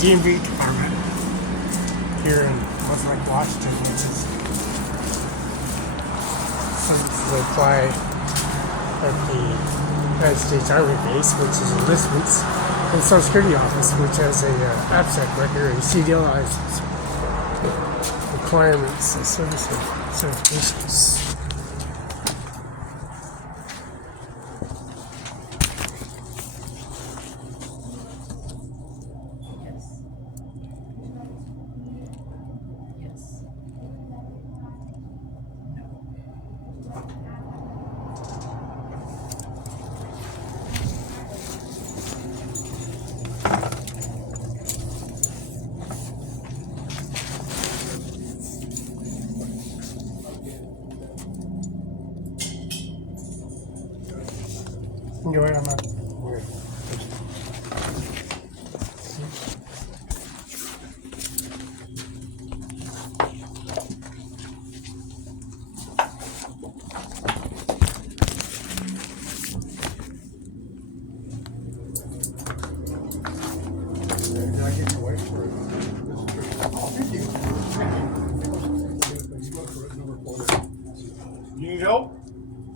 DMV department here in Washington, which is services they apply at the United States Army base, which is enlistments, and Social Security office, which has a APSEC record and CDL license requirements and certifications. Enjoy it, I'm not weird. Did I get your wife for it? Thank you. You need help?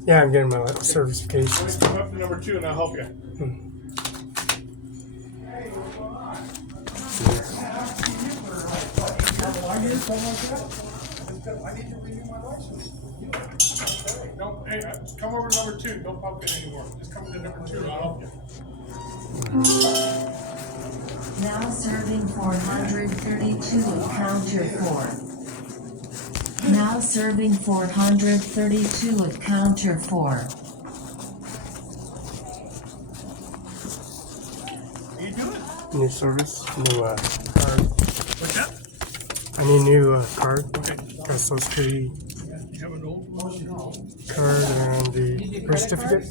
Yeah, I'm getting my certifications. Come up to number 2 and I'll help you. I need to renew my license. Don't, hey, come over to number 2. Don't pump it anymore. Just come to number 2 and I'll help you. Now serving 432 of counter 4. Now serving 432 of counter 4. What are you doing? New service, new card. What's that? I need a new card. Okay. Got Social Security You have an old one? card and the birth certificate.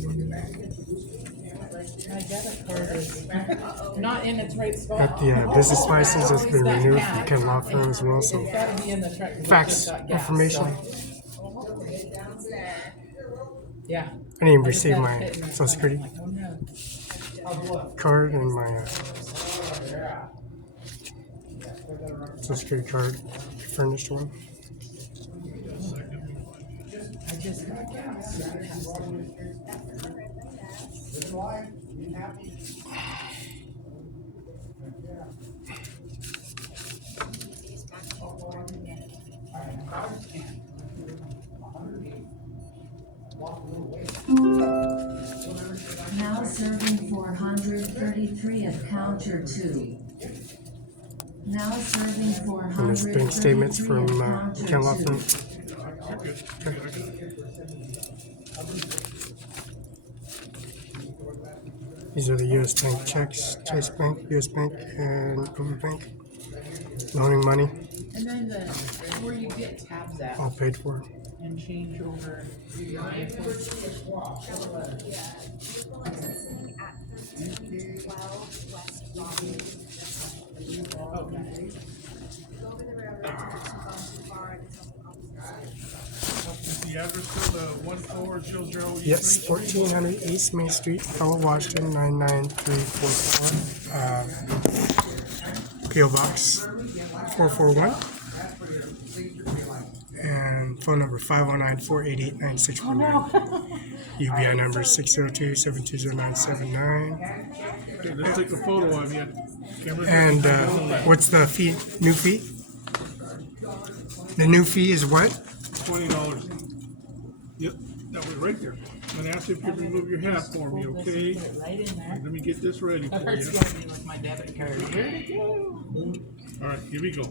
My debit card is not in its right spot. Got the business license that's been renewed from Ken Law Firm as well, so It's gotta be in the truck. 'cause it fax just got gas, information. so- Yeah. I didn't I just receive had my it in the Social front. Security I'm like, oh no. card and my Social Security card, furnished one. I just got gas. So I have to- Now serving 433 of counter 2. Now serving And there's bank statements 433 from of counter Ken Law 2. Firm. These are the U.S. Bank checks, Chase Bank, U.S. Bank, and Uber Bank. Loaning money, And then the, where you get tabs at all paid for. and change over your iPhone. Okay. Is the address still the 14000? Yes, 1400 East Main Street, Fellow, Washington, 99344. P.O. Box 441. And phone number 509-488-9619. UBI number 602-720-979. Okay, let's take a photo of you. Camera's And what's the fee? New fee? The new fee is what? $20. Yep, that was right there. I'm gonna ask you if you remove your hat for me, okay? Put it right in there. Let me get this ready for It's you. gonna be like my debit card. Where'd it go? All right, here we go.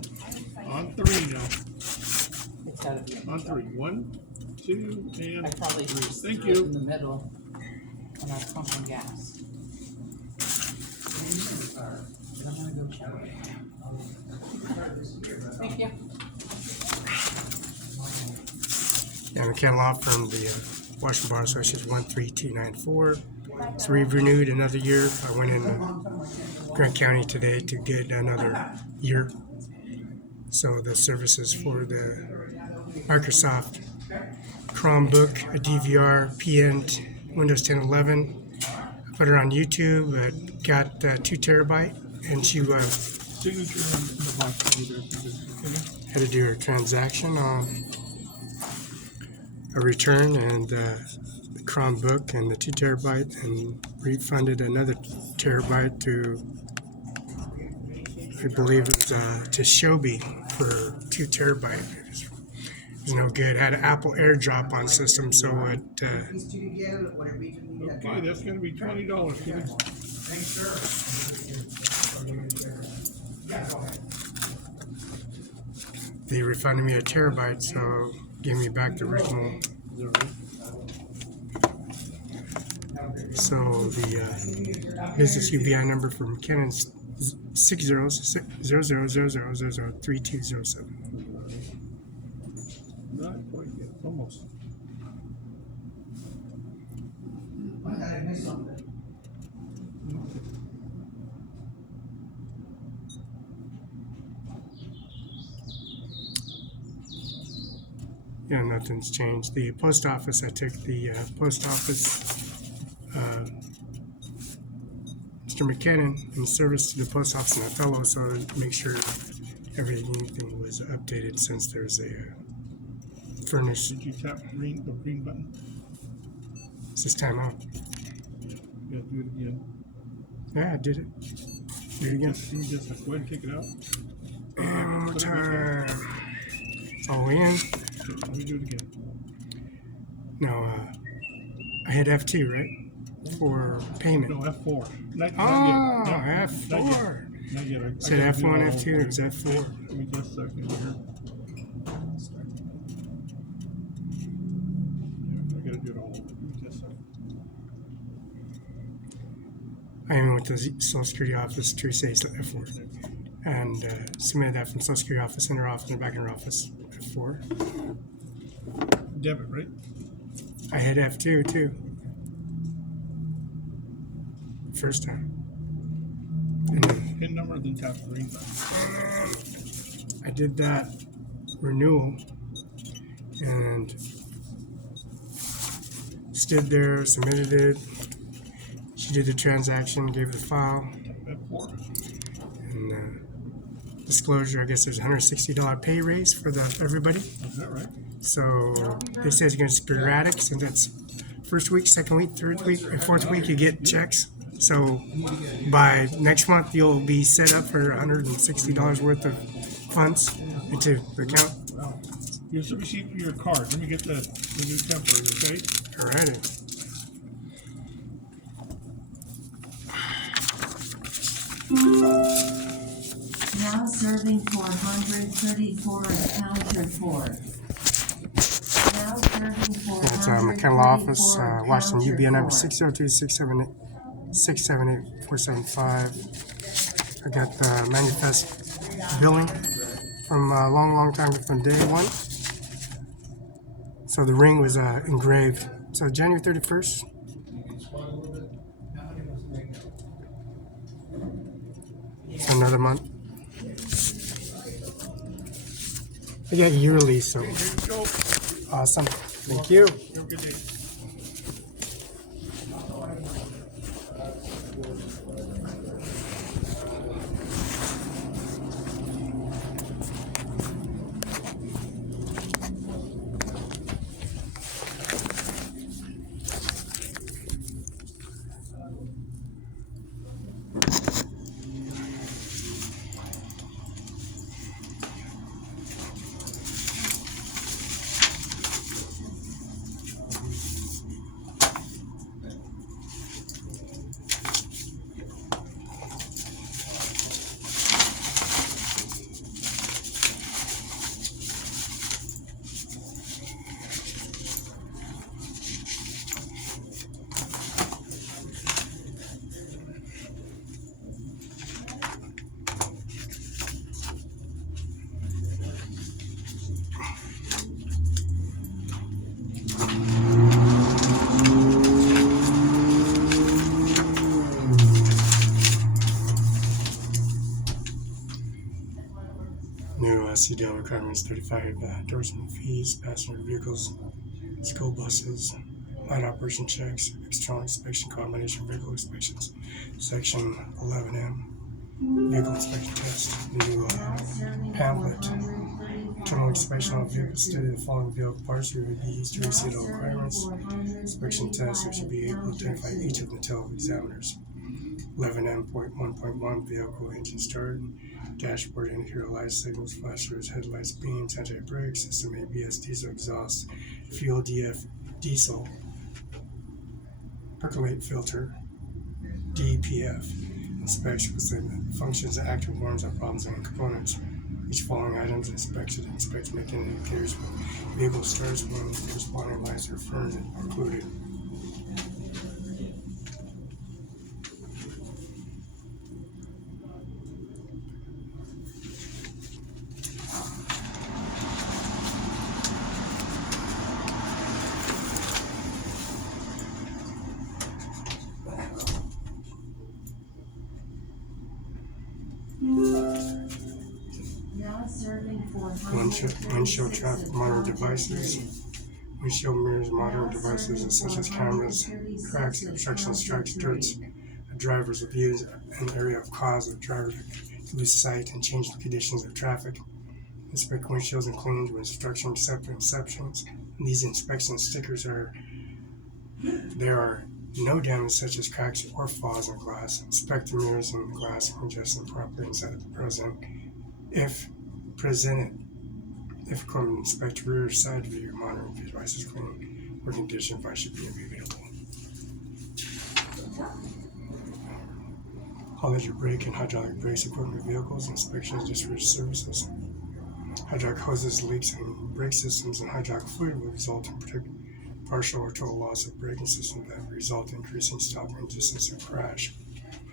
On 3 now. It's gotta be in the On truck. 3. 1, 2, and I probably 3. just Thank threw it in you. the middle when I was pumping gas. But I'm gonna go check. Thank you. And the Ken Law Firm, the Washington Bar Association is 13294. So we've renewed another year. I went in Grant County today to get another year. So the services for the Microsoft Chromebook, a DVR, PN, Windows 10, 11. I put her on YouTube. Got 2 terabyte, and she signature on the box over there, okay? Had to do a transaction on a return and the Chromebook and the 2 terabyte, and refunded another terabyte to, I believe it was to Shobi for 2 terabyte. It was no good. Had an Apple AirDrop on system, so it Okay, that's gonna be $20, Felix. they refunded me a terabyte, so gave me back the original. Is that right? So the business UBI number for McKinnon's 600000003207. Not quite yet, almost. Yeah, nothing's changed. The post office, I took the post office, Mr. McKinnon, in service to the post office in Othello, so to make sure everything was updated since there's a furnished. Did you tap the green button? Is this time out? Yeah, do it again. Yeah, I did it. Do it again. Can you just go ahead and take it out? And one more time. It's all in. Let me do it again. Now, I hit F2, right? For payment. No, F4. Not Oh, yet. F4. Not yet. I Said gotta do F1, it all F2, it was F4. Give me just a second here. Yeah, I gotta do it all over. Give me just a second. I even went to the Social Security office to say F4 and submitted that from Social Security office in her office and back in her office. F4. Debit, right? I hit F2 too. First time. And then PIN number, then tap the green button. I did that renewal and stood there, submitted it. She did the transaction, gave the file, F4. and disclosure. I guess there's a $160 pay raise for everybody. Is that right? So they say it's going to be sporadic, so that's first week, second week, third week, and fourth week you get checks. So by next month you'll be set up for $160 worth of funds into the account. Wow. Here's the receipt for your card. Let me get the new template, okay? Alrighty. Now serving 434 accounted for. Now serving 434 That's McKenna office, Washington UBI number accounted 602-678-678-475. I got the manifest billing from a long time from day one. So the ring was engraved. So January 31st. So another month. I got yearly, so Here you go. awesome. Thank you. Have a good day. New CDL requirements: 35 endorsement fees, passenger vehicles, school buses, light operation checks, external inspection, combination vehicle inspections, section 11M. vehicle inspection test. New pamphlet. Internal inspection of vehicles. Study the following vehicle parts. Review the history, CIMARON requirements. Inspection test. We should be able to identify each of the 12 examiners. 11M.1.1 vehicle engine start. Dashboard indicator lights, signals, flashers, headlights, beams, anti-brake, system ABS, diesel exhaust, fuel DF, diesel, percolate filter, DPF. Inspection within functions, active warrants, or problems and components. Each following items inspected. Inspect making indicators when vehicle starts when corresponding lights are included. Now serving Windshield traffic monitoring devices. Windshield mirrors monitoring devices such as cameras, tracks, obstruction strikes, dirts. A driver's views an area of cause of driver to lose sight and change the conditions of traffic. Inspect windshields and cleans with instruction exceptions. These inspection stickers there are no damage such as cracks or flaws in glass. Inspect the mirrors and the glass and adjust them properly inside the present. If presented, if equipment, inspect rear side view monitoring devices clean or condition if I should be available. Haulage of brake and hydraulic brakes equipment vehicles, inspections, distribution services. Hydraulic hoses, leaks in brake systems, and hydraulic fluid will result in partial or total loss of braking system that result in increasing stopping distance and crash.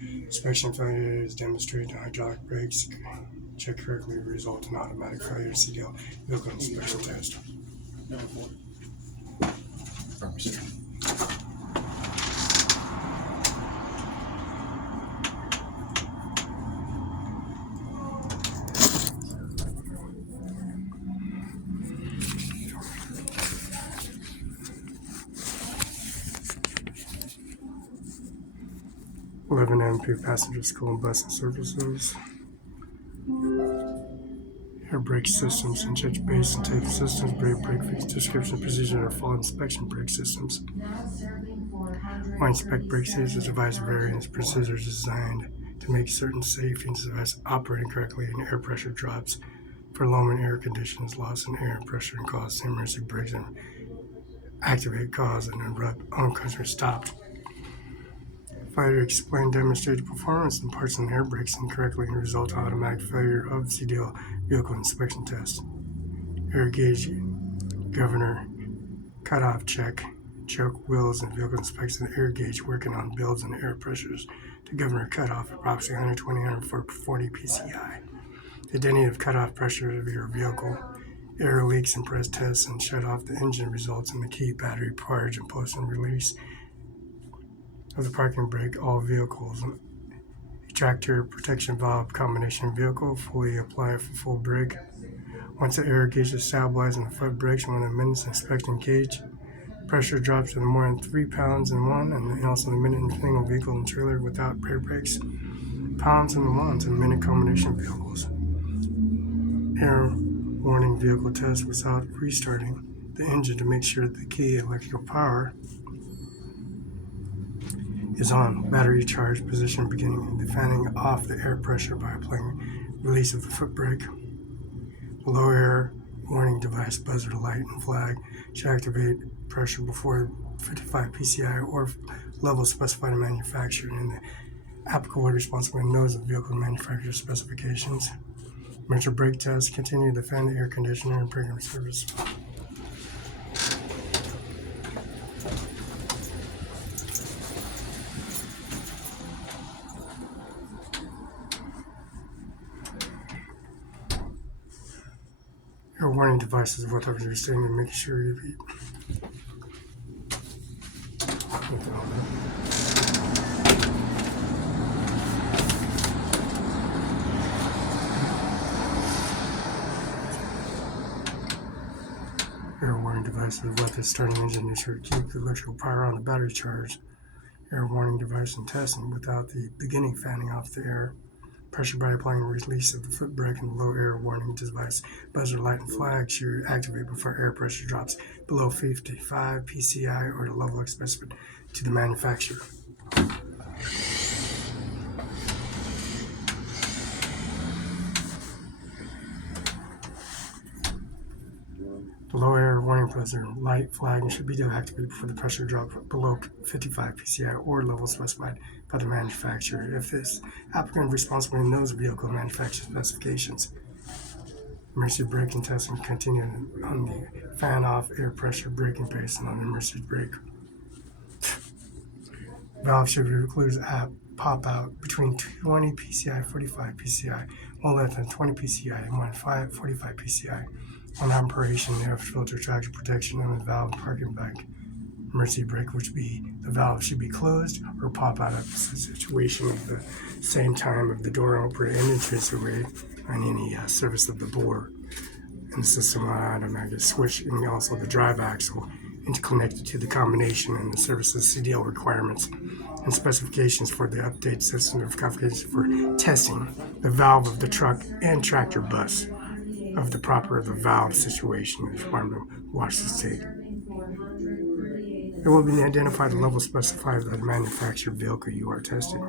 Inspection failure is demonstrated in hydraulic brakes. Check correctly result in automatic failure CDL vehicle inspection test. Number 4. 11M passenger school and bus and services. Air brake systems and check base and tape systems, brake fix description procedure or fall inspection brake systems. Why inspect brake systems, device variants, procedures designed to make certain safety and device operating correctly and air pressure drops for low and air conditions, loss in air pressure and cause emergency brakes and activate, cause and interrupt unconscious stopped. Failure to explain demonstrated performance in parts and air brakes incorrectly and result in automatic failure of CDL vehicle inspection test. Air gauge governor cutoff check, choke wheels and vehicle inspection. Air gauge working on builds and air pressures to governor cutoff approximately 120-140 PSI. Identity of cutoff pressure of your vehicle. Air leaks and press tests and shut off the engine results in the key battery purge and post and release of the parking brake. All vehicles. Tractor protection valve combination vehicle fully apply for full brake. Once the air gauge is stabilized and the foot brakes, 1 minute inspecting gauge. Pressure drops to more than 3 pounds in one, and also the minute in single vehicle and trailer without air brakes. Pounds in the ones and minute combination vehicles. Air warning vehicle test without restarting the engine to make sure the key electrical power is on. Battery charge position beginning the fanning off the air pressure by applying release of the foot brake. Low air warning device buzzer light and flag should activate pressure before 55 PSI or level specified in manufacturer, and the applicable responsibility knows the vehicle manufacturer specifications. Measure brake test, continue to fan the air conditioner and program service. Air warning devices, whatever you're saying, and make sure you read. Air warning devices, what the starting engine is to keep the electrical power on the battery charge. Air warning device and testing without the beginning fanning off the air pressure by applying release of the foot brake and the low air warning device. Buzzer, light, and flag should activate before air pressure drops below 55 psi or the level specified to the manufacturer. The low air warning buzzer, light, flag should be deactivated before the pressure drops below 55 psi or level specified by the manufacturer if this applicant responsibly knows vehicle manufacturer specifications. Emergency braking testing continued on the fan-off air pressure braking based on the emergency brake. Valve should include pop out between 20 psi, 45 psi, one less than 20 psi, and one 45 psi. On operation, air filter traction protection and the valve parking brake. Emergency brake, which be the valve should be closed or pop out of the situation at the same time of the door opener and entrance away on any service of the bore. And the system automatic switch and also the drive axle interconnected to the combination and the services CDL requirements and specifications for the update system of configuration for testing the valve of the truck and tractor bus of the valve situation in the Department of Washington State. It will be identified the level specified by the manufacturer vehicle you are testing.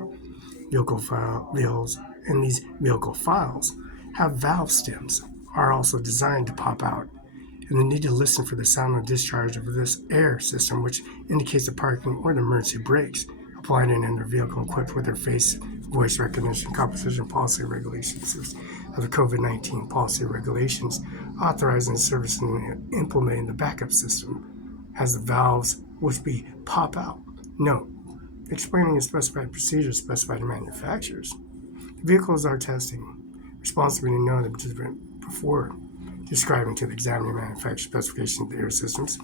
Vehicle files, and these vehicle files have valve stems, are also designed to pop out, and they need to listen for the sound of discharge of this air system, which indicates the parking or the emergency brakes applied in their vehicle equipped with their face voice recognition composition policy regulations of the COVID-19 policy regulations authorizing the service and implementing the backup system has the valves which be pop out. Note, explaining the specified procedures specified to manufacturers. The vehicles are testing responsibly to know the participant before describing to the examining manufacturer specifications of the air systems,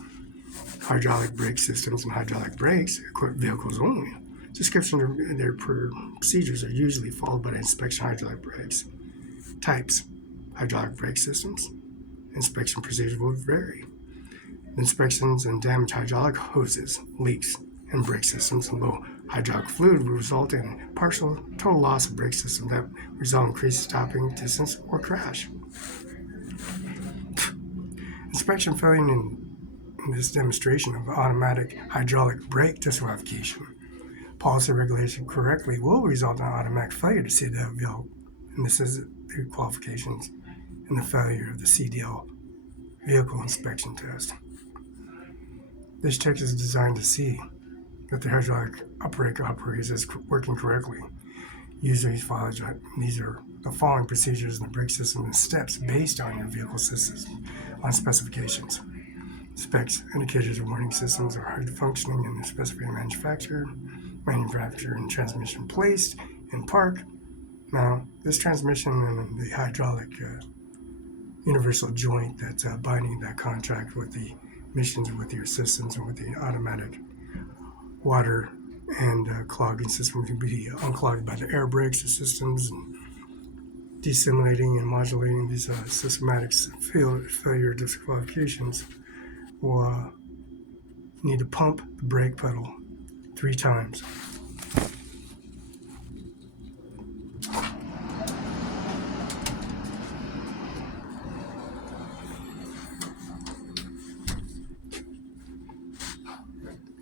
hydraulic brake systems, and hydraulic brakes equipped vehicles only. Description of their procedures are usually followed by the inspection of hydraulic brakes. Types: hydraulic brake systems. Inspection procedures will vary. Inspections and damaged hydraulic hoses, leaks, and brake systems and low hydraulic fluid will result in partial total loss of brake system that result in increased stopping distance or crash. Inspection failing in this demonstration of automatic hydraulic brake disqualification. Policy regulation correctly will result in automatic failure to CDL vehicle, and this is the qualifications and the failure of the CDL vehicle inspection test. This check is designed to see that the hydraulic brake operator is working correctly. Usually these are the following procedures in the brake system and steps based on your vehicle systems on specifications. Specs, indicators, and warning systems are functioning in the specified manufacturer and transmission placed in park. Now, this transmission and the hydraulic universal joint that's binding that contract with the emissions with your systems and with the automatic water and clogging system can be unclogged by the air brakes, the systems, and desimulating and modulating these systematic failure disqualifications. Will need to pump the brake pedal 3 times.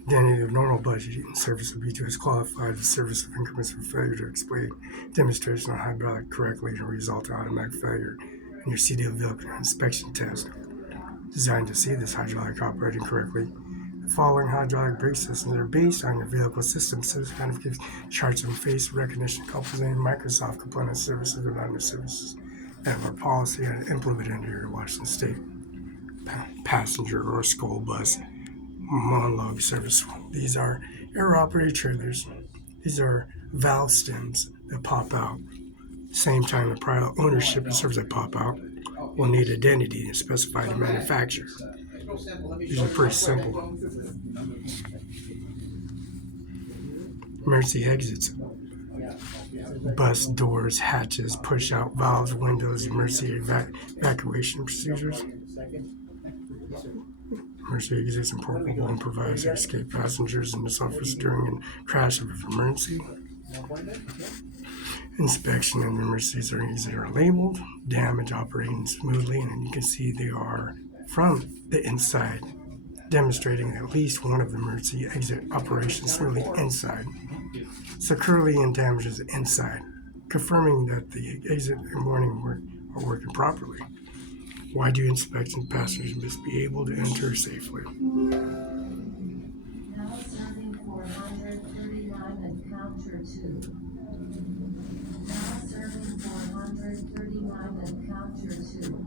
Identity of normal budgeting service will be to disqualify the service of increments for failure to explain demonstration on hydraulic correctly to result in automatic failure in your CDL vehicle inspection test. Designed to see this hydraulic operating correctly. The following hydraulic brake systems are based on your vehicle system, so this kind of gives charts and face recognition component Microsoft component services and other services that are policy and implemented into your Washington State passenger or school bus monologue service. These are air operated trailers. These are valve stems that pop out. Same time the prior ownership and service that pop out will need identity to specify the manufacturer. These are pretty simple. Emergency exits. Bus doors, hatches, push out valves, windows, emergency evacuation procedures. Emergency exits and portable and provides escape passengers in the surface during a crash of an emergency. Inspection and emergencies are either labeled, damage operating smoothly, and you can see they are from the inside, demonstrating at least one of the emergency exit operations smoothly inside, securely and damages inside, confirming that the exit and warning are working properly. Why do inspection passengers must be able to enter safely? Now serving 439 and counter 2. Now serving 439 and counter 2.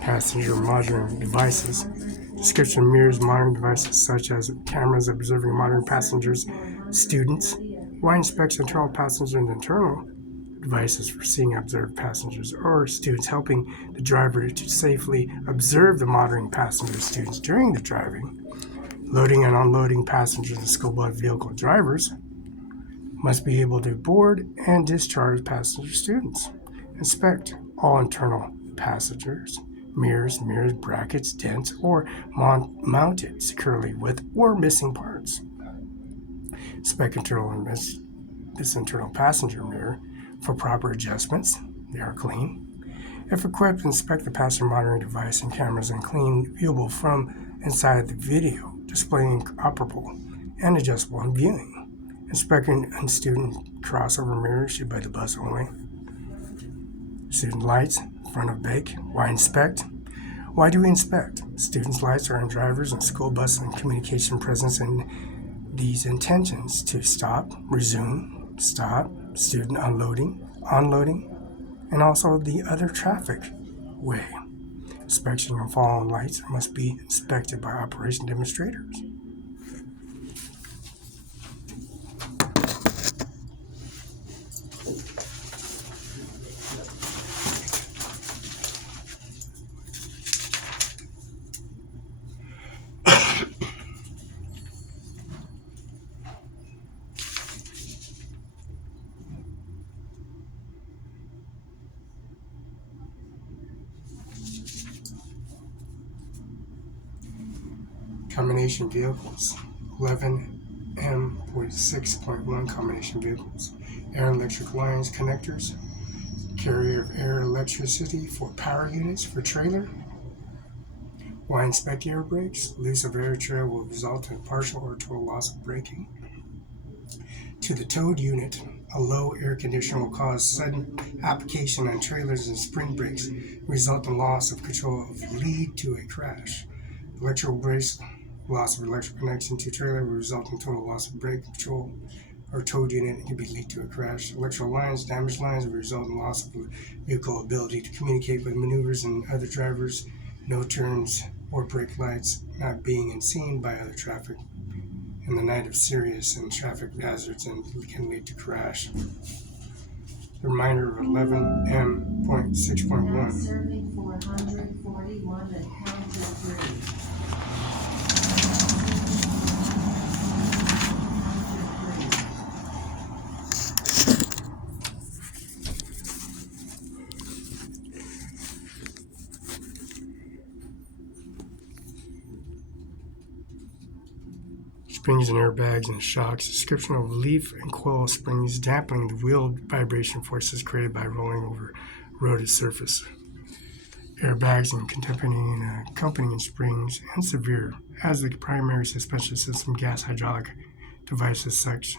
Passenger monitoring devices. Description mirrors monitoring devices such as cameras observing monitoring passengers, students. Why inspects internal passenger and internal devices for seeing observed passengers or students, helping the driver to safely observe the monitoring passengers, students during the driving. Loading and unloading passengers in school bus vehicle drivers must be able to board and discharge passenger students. Inspect all internal passengers, mirrors, brackets, dents, or mounted securely with or missing parts. Inspect this internal passenger mirror for proper adjustments. They are clean. If equipped, inspect the passenger monitoring device and cameras and clean, viewable from inside the video, displaying operable and adjustable in viewing. Inspecting and student crossover mirrors issued by the bus only. Student lights, front of bake. Why inspect? Why do we inspect? Students' lights are on drivers and school bus and communication presence in these intentions to stop, resume, stop, student unloading, and also the other traffic way. Inspection of fallen lights must be inspected by operation demonstrators. Combination vehicles, 11M.6.1 combination vehicles, air and electric lines connectors, carrier of air electricity for power units for trailer. Why inspect air brakes? Loss of air trail will result in partial or total loss of braking. To the towed unit, a low air conditioner will cause sudden application on trailers and spring brakes, result in loss of control of lead to a crash. Electrical brakes, loss of electrical connection to trailer will result in total loss of brake control or towed unit and can lead to a crash. Electrical lines, damaged lines will result in loss of vehicle ability to communicate with maneuvers and other drivers, no turns or brake lights not being seen by other traffic in the night of serious and traffic hazards and can lead to crash. The reminder of 11M.6.1. Now serving 441 and counter 3. Springs and airbags and shocks. Description of leaf and coil springs dampening the wheel vibration forces created by rolling over eroded surface. Airbags and accompanying springs and severe as the primary suspension system gas hydraulic devices such.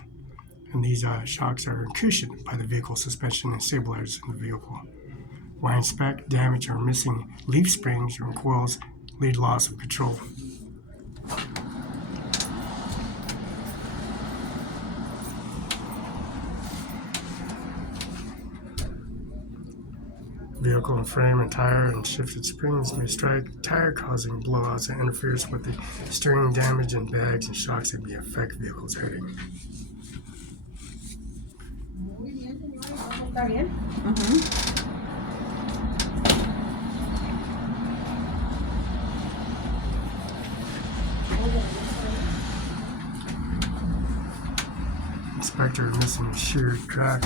And these shocks are cushioned by the vehicle suspension and stabilizers in the vehicle. Why inspect? Damage or missing leaf springs or coils lead loss of control. Vehicle and frame and tire and shifted springs may strike tire, causing blowouts and interferes with the steering. Damage and bags and shocks that may affect vehicle's heading. ¿Está bien? Inspector missing sheared track.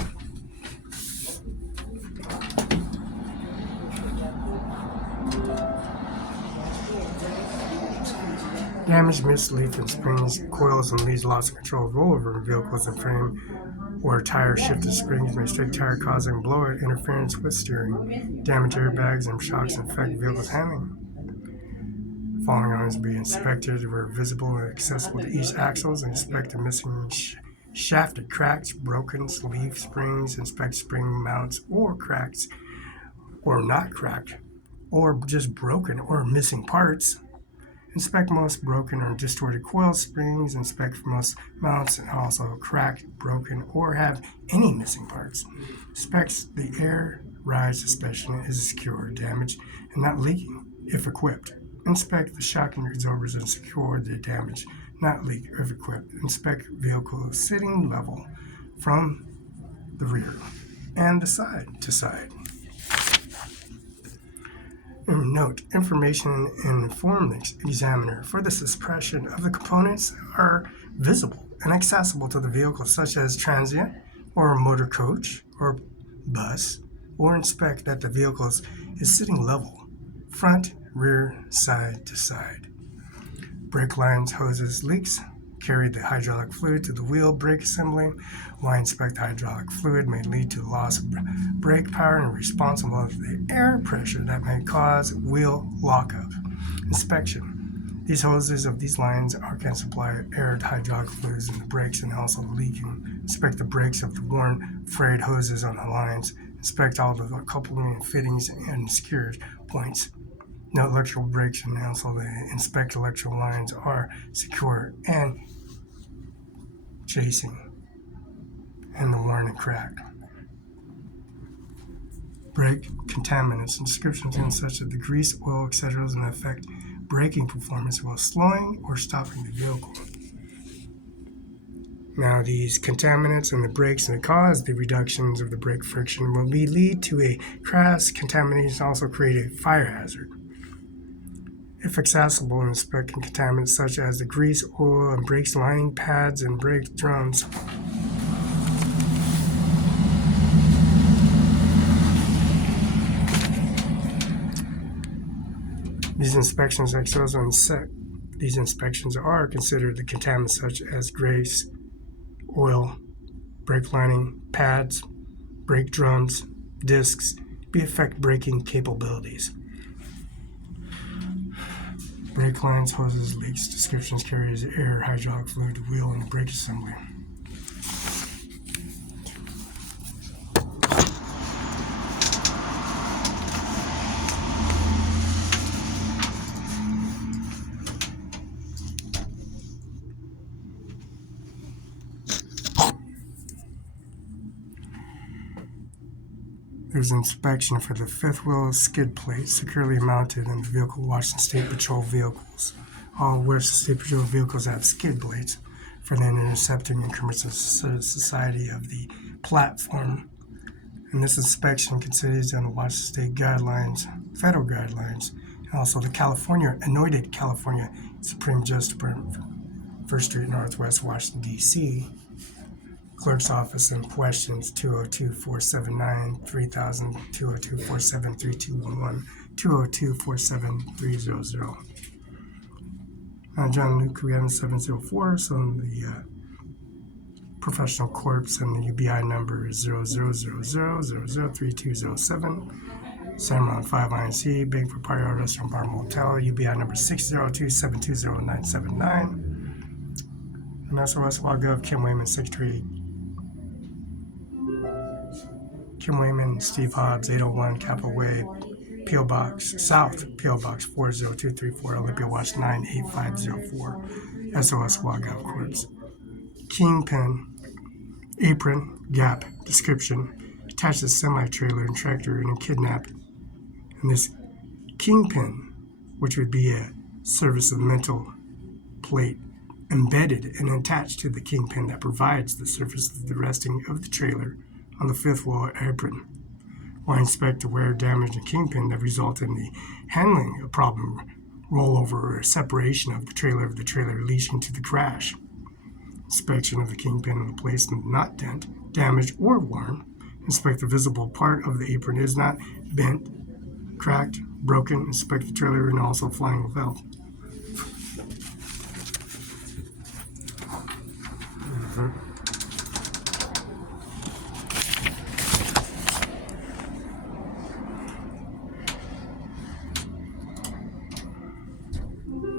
Damage, missed leaf and springs, coils and leads, loss of control, rollover in vehicles and frame or tire shifted springs may strike tire, causing blowout interference with steering. Damage airbags and shocks affect vehicles handling. Following items be inspected where visible and accessible to each axles. Inspect the missing shafted cracks, broken leaf springs. Inspect spring mounts or cracks or not cracked or just broken or missing parts. Inspect most broken or distorted coil springs. Inspect for most mounts and also cracked, broken, or have any missing parts. Inspect the air ride suspension is secure, damaged, and not leaking if equipped. Inspect the shocking absorbers and secure the damage, not leak if equipped. Inspect vehicle sitting level from the rear and the side to side. Note, information and inform the examiner for the suppression of the components are visible and accessible to the vehicle, such as transient or motor coach or bus, or inspect that the vehicle is sitting level, front, rear, side to side. Brake lines, hoses, leaks. Carry the hydraulic fluid to the wheel brake assembly. Why inspect hydraulic fluid may lead to loss of brake power and responsible for the air pressure that may cause wheel lockup. Inspection. These hoses of these lines can supply air hydraulic fluids in the brakes and also leaking. Inspect the brakes of the worn frayed hoses on the lines. Inspect all the coupling and fittings and secure points. Note electrical brakes and also inspect electrical lines are secure and chasing and the worn and cracked. Brake contaminants and descriptions in such as the grease, oil, etc. and affect braking performance while slowing or stopping the vehicle. Now these contaminants in the brakes that cause the reductions of the brake friction will lead to a crash. Contamination also create a fire hazard. If accessible, inspect contaminants such as the grease, oil, and brakes lining pads and brake drums. These inspections are considered the contaminants such as grease, oil, brake lining, pads, brake drums, discs, affect braking capabilities. Brake lines, hoses, leaks, descriptions carries air, hydraulic fluid, wheel, and the brake assembly. There's inspection for the fifth wheel skid plate securely mounted in the vehicle. Washington State Patrol vehicles. All Washington State Patrol vehicles have skid plates for the intercepting and commercial society of the platform. And this inspection considers on the Washington State guidelines, federal guidelines, and also the anointed California Supreme Justice Department, 1st Street Northwest, Washington, D.C. Clerk's office and questions 202-479-3000, 202-473-211, 202-473-00. John Luke, we have 704, so the professional corps and the UBI number is 0000003207. CIMARON5INC, Bank for Party Restaurant Bar Motel, UBI number 602-720-979. And that's the West Gov, Kim Wayman, 638. Kim Wayman, Steve Hobbs, 801 Capitol Way, P.O. Box, South, P.O. Box 40234, Olympia Watch 98504, SOS Wagav Corps. Kingpin, apron, gap, description, attached a semi-trailer and tractor and a kidnap. And this kingpin, which would be a service of mental plate, embedded and attached to the kingpin that provides the surface of the resting of the trailer on the fifth wheel apron. Why inspect the wear, damage, and kingpin that result in the handling of problem, rollover, or separation of the trailer leashing to the crash. Inspection of the kingpin in the place not dent, damaged, or worn. Inspect the visible part of the apron is not bent, cracked, broken, inspect the trailer, and also flying without.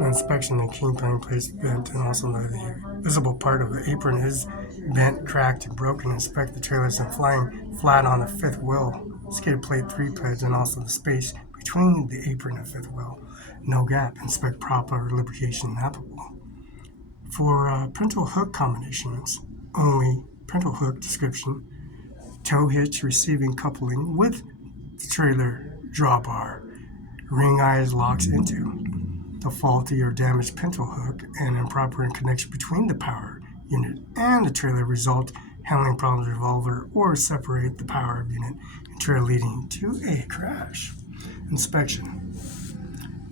Inspection, the kingpin place bent, and also the visible part of the apron is bent, cracked, and broken. Inspect the trailers and flying flat on the fifth wheel, skid plate 3 plates, and also the space between the apron and fifth wheel. No gap. Inspect proper lubrication applicable. For pintle hook combinations, only pintle hook description, tow hitch receiving coupling with the trailer drawbar, ring eyes locks into. The faulty or damaged pintle hook and improper connection between the power unit and the trailer result handling problems revolver or separate the power unit and trailer leading to a crash. Inspection.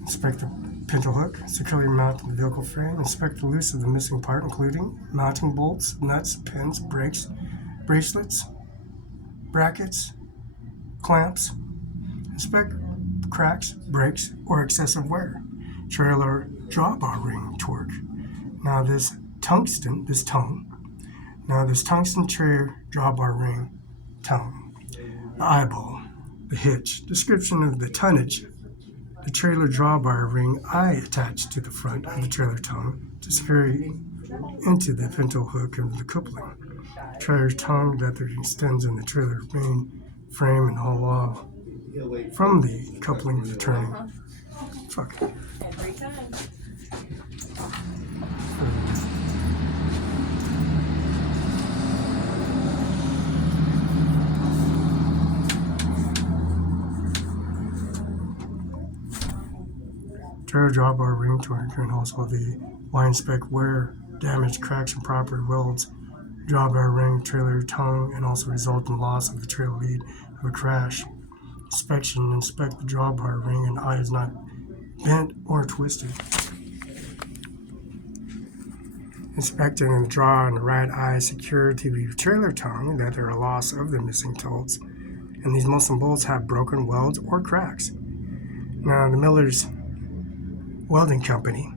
Inspect the pintle hook, securely mount the vehicle frame, inspect the loose of the missing part including mounting bolts, nuts, pins, brakes, bracelets, brackets, clamps. Inspect cracks, breaks, or excessive wear. Trailer drawbar ring torque. Now this tungsten trailer drawbar ring tongue. The eyeball, the hitch. Description of the tonnage. The trailer drawbar ring eye attached to the front of the trailer tongue to secure into the pintle hook of the coupling. Trailer tongue that extends in the trailer main frame and haul off from the coupling of the turning. Fuck. Every time. Trailer drawbar ring torque and also the line spec wear, damage, cracks, and proper welds. Drawbar ring, trailer tongue, and also result in loss of the trailer lead of a crash. Inspection, inspect the drawbar ring and eye is not bent or twisted. Inspecting the draw and the right eye secured to the trailer tongue that there are loss of the missing bolts, and these Muslim bolts have broken welds or cracks. Now the Miller's Welding Company,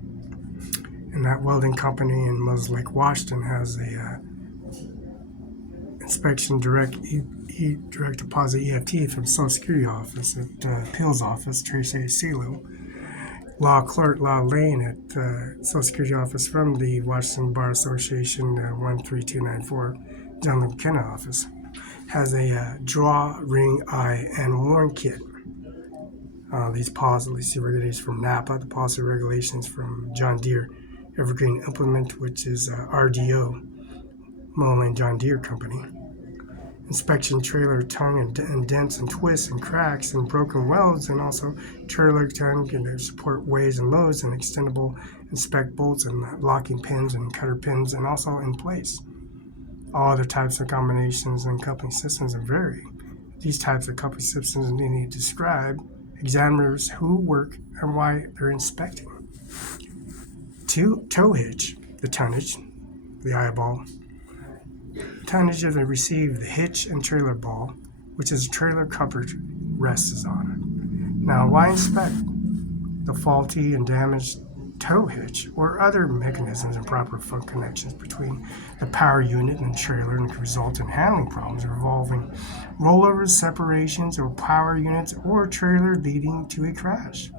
and that welding company in Moses Lake, Washington has a inspection direct deposit EFT from Social Security office at Appeals office, Tracy Silo. Law clerk, Law Lane at Social Security office from the Washington Bar Association 13294, John McKenna office, has a draw, ring, eye, and worn kit. These policy regulations from NAPA, the policy regulations from John Deere Evergreen Implement, which is RDO, Mullen John Deere Company. Inspection trailer tongue and dents and twists and cracks and broken welds, and also trailer tongue and their support weighs and loads and extendable. Inspect bolts and locking pins and cutter pins and also in place. All other types of combinations and coupling systems vary. These types of coupling systems need to describe examiners who work and why they're inspecting. Tow hitch, the tonnage, the eyeball. Tonnage of the receive, the hitch and trailer ball, which is a trailer covered rests on it. Now, why inspect the faulty and damaged tow hitch or other mechanisms and proper connections between the power unit and trailer and can result in handling problems involving rollovers, separations, or power units or trailer leading to a crash.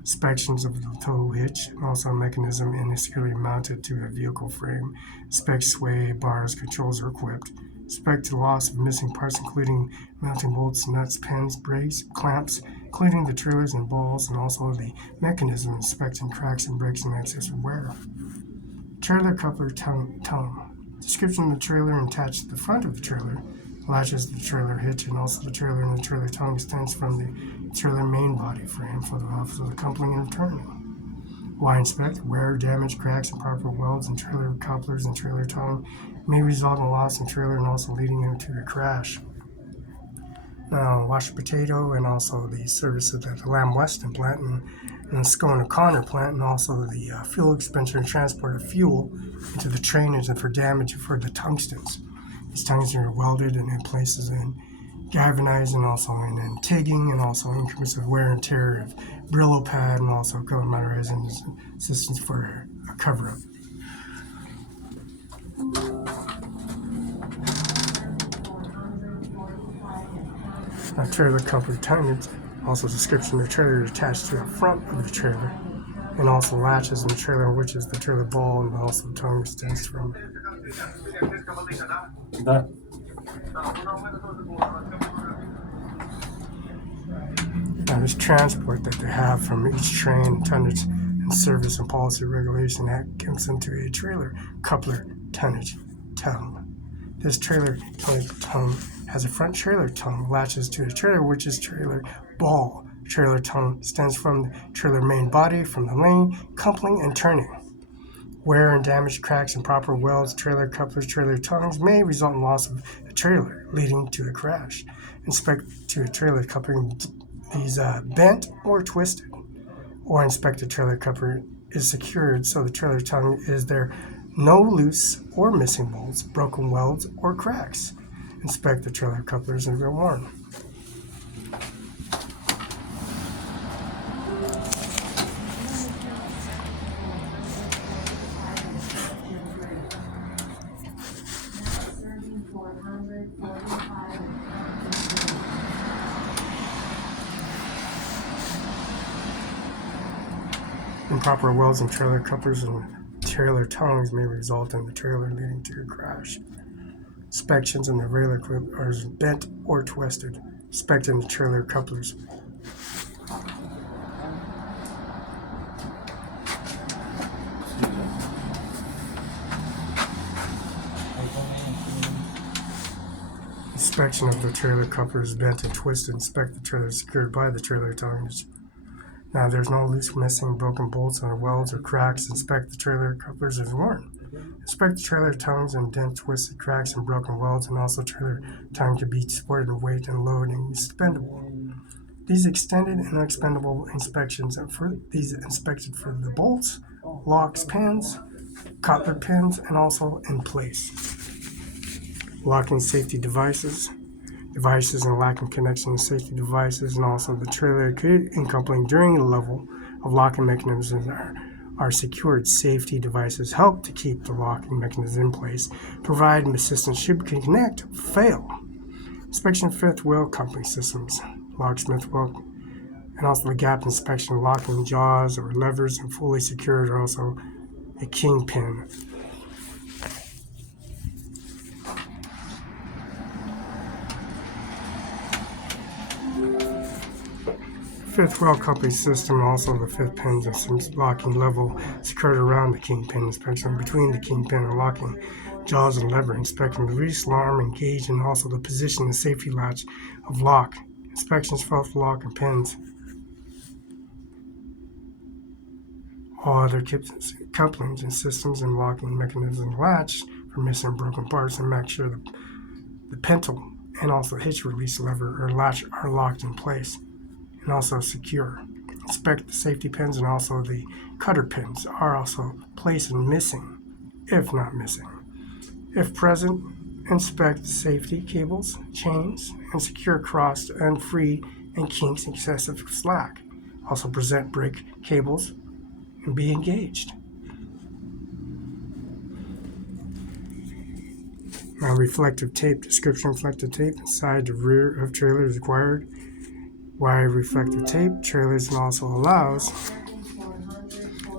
Inspections of the tow hitch, also a mechanism and is securely mounted to a vehicle frame. Inspect sway bars, controls are equipped. Inspect the loss of missing parts, including mounting bolts, nuts, pins, brakes, clamps, including the trailers and balls, and also the mechanism inspecting cracks and breaks and excess wear. Trailer coupler tongue. Description of the trailer attached to the front of the trailer. Latches the trailer hitch and also the trailer and the trailer tongue extends from the trailer main body frame for the office of the coupling and turning. Why inspect? Wear, damage, cracks, and proper welds and trailer couplers and trailer tongue may result in loss in trailer and also leading them to a crash. Now, wash potato and also the services at the Lamb Weston plant and the Scone O'Connor plant, and also the fuel expenditure and transport of fuel into the trainage and for damage for the tungstens. These tungstens are welded and in places in galvanized and also in tagging and also increments of wear and tear of Brillo pad and also collateralizing systems for a cover-up. A trailer coupler tongue, also description of the trailer attached to the front of the trailer, and also latches in the trailer, which is the trailer ball, and also the tongue extends from. Да. Now, this transport that they have from each train, tonnage, and service and policy regulation that comes into a trailer coupler tonnage tongue. This trailer tongue has a front trailer tongue, latches to the trailer, which is trailer ball. Trailer tongue extends from the trailer main body, from the lane, coupling and turning. Wear and damage, cracks, and proper welds, trailer couplers, trailer tongues may result in loss of the trailer, leading to a crash. Inspect to a trailer coupling is bent or twisted, or inspect the trailer coupler is secured so the trailer tongue is there. No loose or missing bolts, broken welds, or cracks. Inspect the trailer couplers if they're worn. Improper welds and trailer couplers and trailer tongues may result in the trailer leading to a crash. Inspections in the trailer are bent or twisted. Inspecting the trailer couplers. Inspection of the trailer couplers bent and twisted. Inspect the trailer secured by the trailer tongues. Now, there's no loose, missing, broken bolts or welds or cracks. Inspect the trailer couplers if worn. Inspect the trailer tongues and dent, twisted, cracks, and broken welds, and also trailer tongue can be supported in weight and load and expendable. These extended and expendable inspections are inspected for the bolts, locks, pins, coupler pins, and also in place. Locking safety devices and locking connection to safety devices, and also the trailer and coupling during the level of locking mechanisms are secured. Safety devices help to keep the locking mechanism in place, provide assistance should connect, fail. Inspection fifth wheel coupling systems, locksmith wheel, and also the gap inspection, locking jaws or levers and fully secured, or also a kingpin. Fifth wheel coupling system, also the fifth pins and some locking level secured around the kingpin. Inspection between the kingpin and locking jaws and lever. Inspecting the release alarm and gauge, and also the position and safety latch of lock. Inspections for lock and pins. All other couplings and systems and locking mechanisms latch for missing and broken parts, and make sure the pintle and also hitch release lever or latch are locked in place and also secure. Inspect the safety pins, and also the cutter pins are also placed and missing, if not missing. If present, inspect safety cables, chains, and secure crossed and free and kinks excessive slack. Also present brake cables and be engaged. Now, reflective tape description: reflective tape inside the rear of trailer is required. Wire reflective tape trailers, and also allows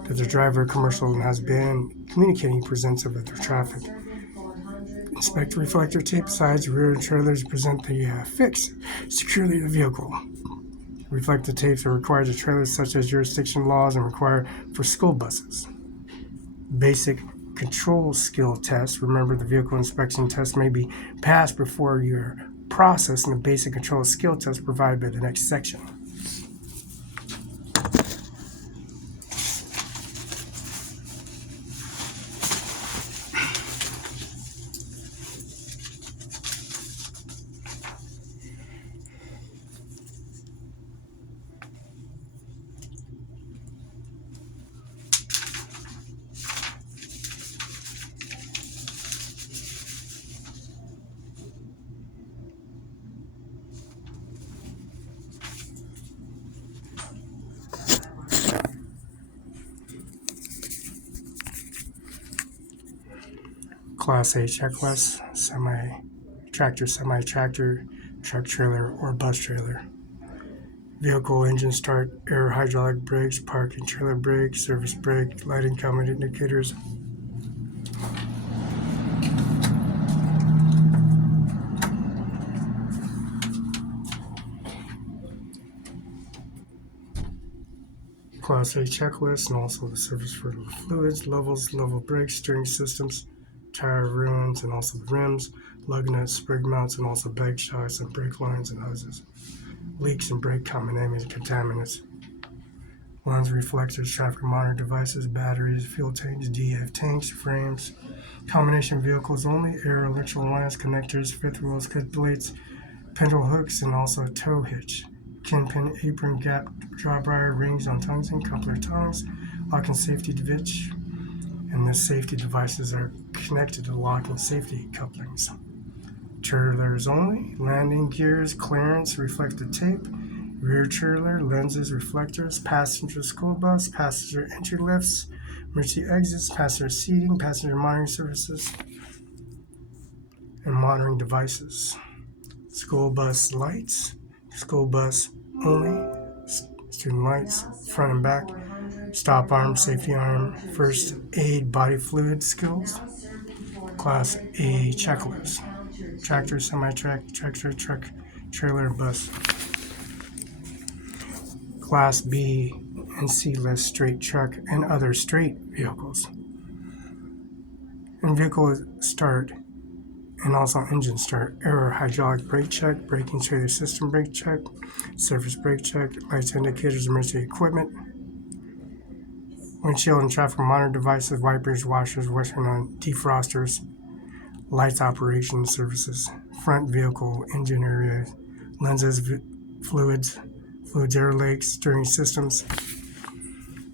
that the driver commercial has been communicating presence of the traffic. Inspect reflector tape sides rear trailers, present the fix securely the vehicle. Reflective tapes are required to trailers such as jurisdiction laws and required for school buses. Basic control skill test. Remember, the vehicle inspection test may be passed before your process, and the basic control skill test provided by the next section. Class A checklist, semi-tractor, truck trailer, or bus trailer. Vehicle engine start, air hydraulic brakes, park and trailer brake, service brake, lighting common indicators. Class A checklist, and also the service for the fluids, levels, level brakes, steering systems, tire rims, and also the rims, lug nuts, spring mounts, and also bag shocks and brake lines and hoses. Leaks and brake contaminants. Lens reflectors, traffic monitor devices, batteries, fuel tanks, DF tanks, frames. Combination vehicles only, air electrical lines, connectors, fifth wheels, cut plates, pintle hooks, and also tow hitch. Kinpin, apron, gap, drawbar, rings on tungsten, coupler tongues, lock and safety switch. And the safety devices are connected to lock and safety couplings. Trailers only, landing gears, clearance, reflective tape, rear trailer, lenses, reflectors, passenger school bus, passenger entry lifts, emergency exits, passenger seating, passenger monitoring services, and monitoring devices. School bus lights, school bus only, student lights, front and back, stop arm, safety arm, first aid, body fluid skills, Class A checklist, tractor, semi-tractor, truck, trailer, bus. Class B and C list, straight truck and other straight vehicles. And vehicle start and also engine start, air hydraulic brake check, braking trailer system brake check, surface brake check, lights indicators, emergency equipment, windshield and traffic monitor devices, wipers, washers, defrosters, lights operation services, front vehicle engine area, lenses, fluids, air lakes, steering systems,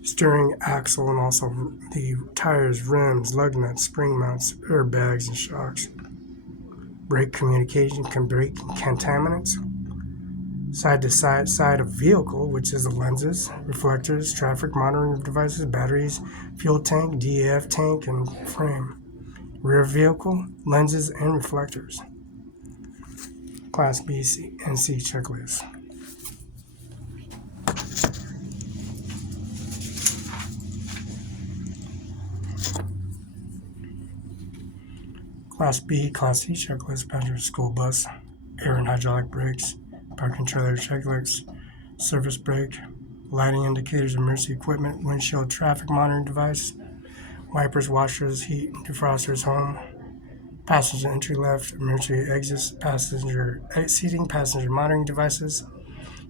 steering axle, and also the tires, rims, lug nuts, spring mounts, airbags, and shocks. Brake communication, brake contaminants, side to side of vehicle, which is the lenses, reflectors, traffic monitoring devices, batteries, fuel tank, DEF tank, and frame. Rear vehicle, lenses, and reflectors. Class B, C, and C checklist. Class B, Class C checklist, passenger school bus, air and hydraulic brakes, parking trailer checklist, surface brake, lighting indicators, emergency equipment, windshield traffic monitoring device, wipers, washers, heat, defrosters, home, passenger entry left, emergency exits, passenger seating, passenger monitoring devices,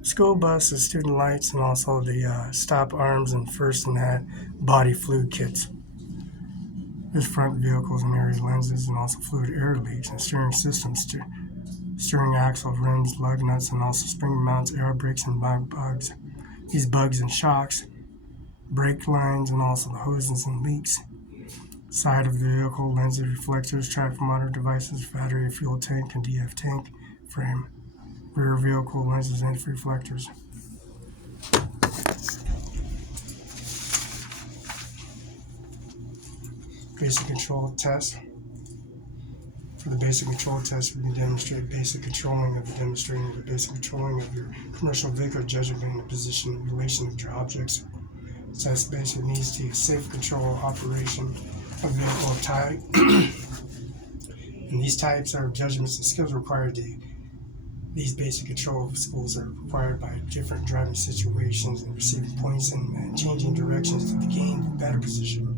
school buses, student lights, and also the stop arms and first and that body fluid kits. There's front vehicles and areas, lenses, and also fluid air leaks and steering systems, steering axle, rims, lug nuts, and also spring mounts, air brakes, and bugs. These bugs and shocks, brake lines, and also the hoses and leaks. Side of the vehicle, lenses, reflectors, traffic monitor devices, battery, fuel tank, and DF tank frame. Rear vehicle, lenses, and reflectors. Basic control test. For the basic control test, we can demonstrate basic controlling of the basic controlling of your commercial vehicle, judgment in the position and relation of your objects. Test basic needs to safe control operation of vehicle type. And these types are judgments and skills required these basic control skills are required by different driving situations and receiving points and changing directions to gain better position.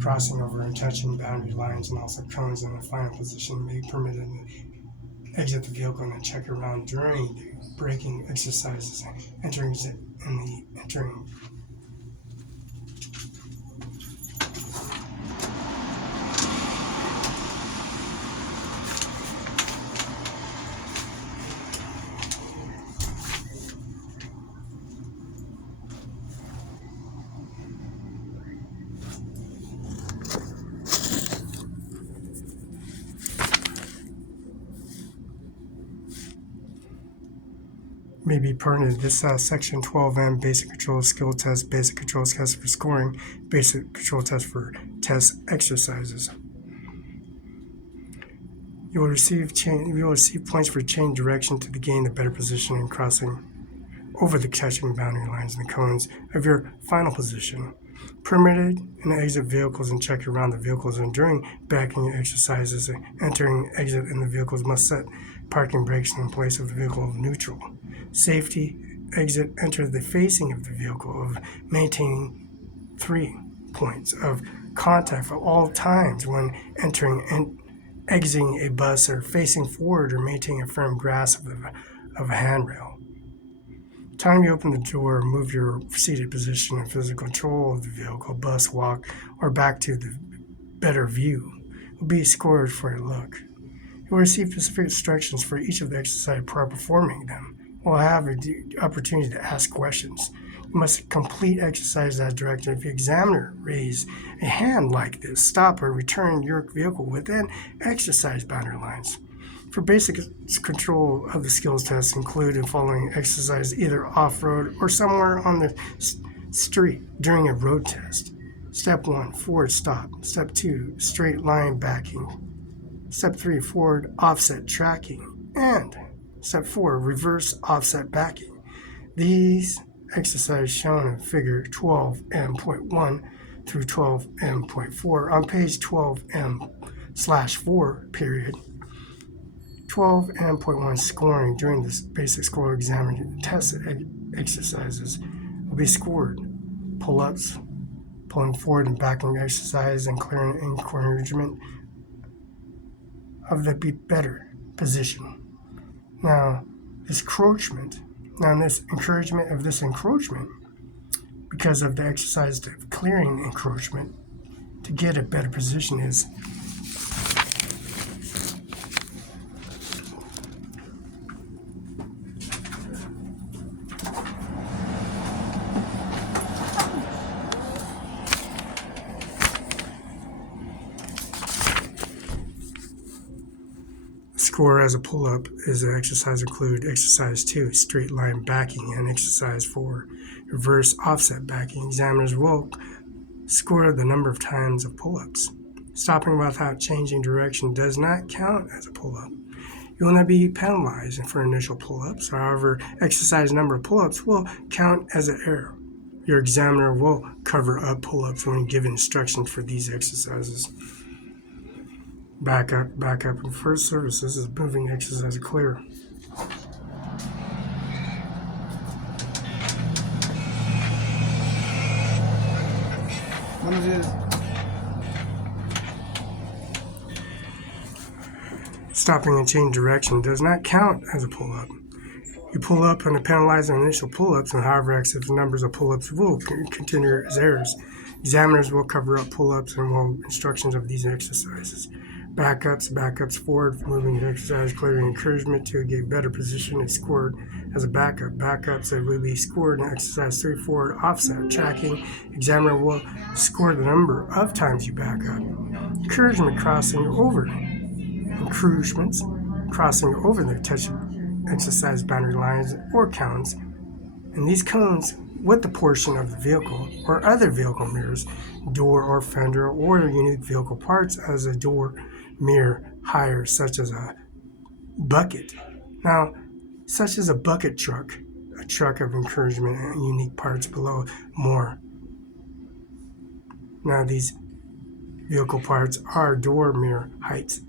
Crossing over and touching boundary lines and also cones in the final position may be permitted to exit the vehicle and then check around during the braking exercises, entering. May be pertinent. This section 12M, basic control skill test, basic control test for scoring, basic control test for test exercises. You will receive points for change direction to gain the better position in crossing over the touching boundary lines and the cones of your final position. Permitted and exit vehicles and check around the vehicles, and during backing exercises, entering, exit in the vehicles must set parking brakes in place of the vehicle neutral. Safety, exit, enter the facing of the vehicle of maintaining 3 points of contact for all times when entering and exiting a bus, or facing forward or maintaining a firm grasp of a handrail. Time you open the door, move your seated position and physical control of the vehicle, bus, walk, or back to the better view will be scored for your look. You will receive specific instructions for each of the exercises prior performing them. You will have the opportunity to ask questions. You must complete exercise as directed. If the examiner raises a hand like this, stop or return your vehicle within exercise boundary lines. For basic control of the skills test, include in following exercise either off-road or somewhere on the street during a road test. Step 1, forward stop. Step 2, straight line backing. Step 3, forward offset tracking. And Step 4, reverse offset backing. These exercises shown in figure 12M.1 through 12M.4 on page 12M/4 period. 12M.1 scoring during this basic score exam test exercises will be scored. Pull-ups, pulling forward and backing exercise, and clearing encouragement of the better position. Now, this encouragement of this encroachment, because of the exercise of clearing encroachment to get a better position, is score as a pull-up is an exercise include exercise 2, straight line backing, and exercise 4, reverse offset backing. Examiners will score the number of times of pull-ups. Stopping without changing direction does not count as a pull-up. You will not be penalized for initial pull-ups. However, exercise number of pull-ups will count as an error. Your examiner will cover up pull-ups when given instructions for these exercises. Back up, and first services is moving exercise clear. Stopping and change direction does not count as a pull-up. You pull up and penalize on initial pull-ups, and however, excess numbers of pull-ups will continue as errors. Examiners will cover up pull-ups and will instructions of these exercises. Backups forward, moving exercise, clearing encouragement to get better position is scored as a backup. Backups that will be scored in exercise 3, forward offset tracking. Examiner will score the number of times you back up. Encouragement crossing over. Encroachments crossing over the touch exercise boundary lines or cones. And these cones with the portion of the vehicle or other vehicle mirrors, door or fender, or unique vehicle parts as a door mirror higher, such as a bucket. Now, such as a bucket truck, a truck of encouragement and unique parts below more. Now, these vehicle parts are door mirror heights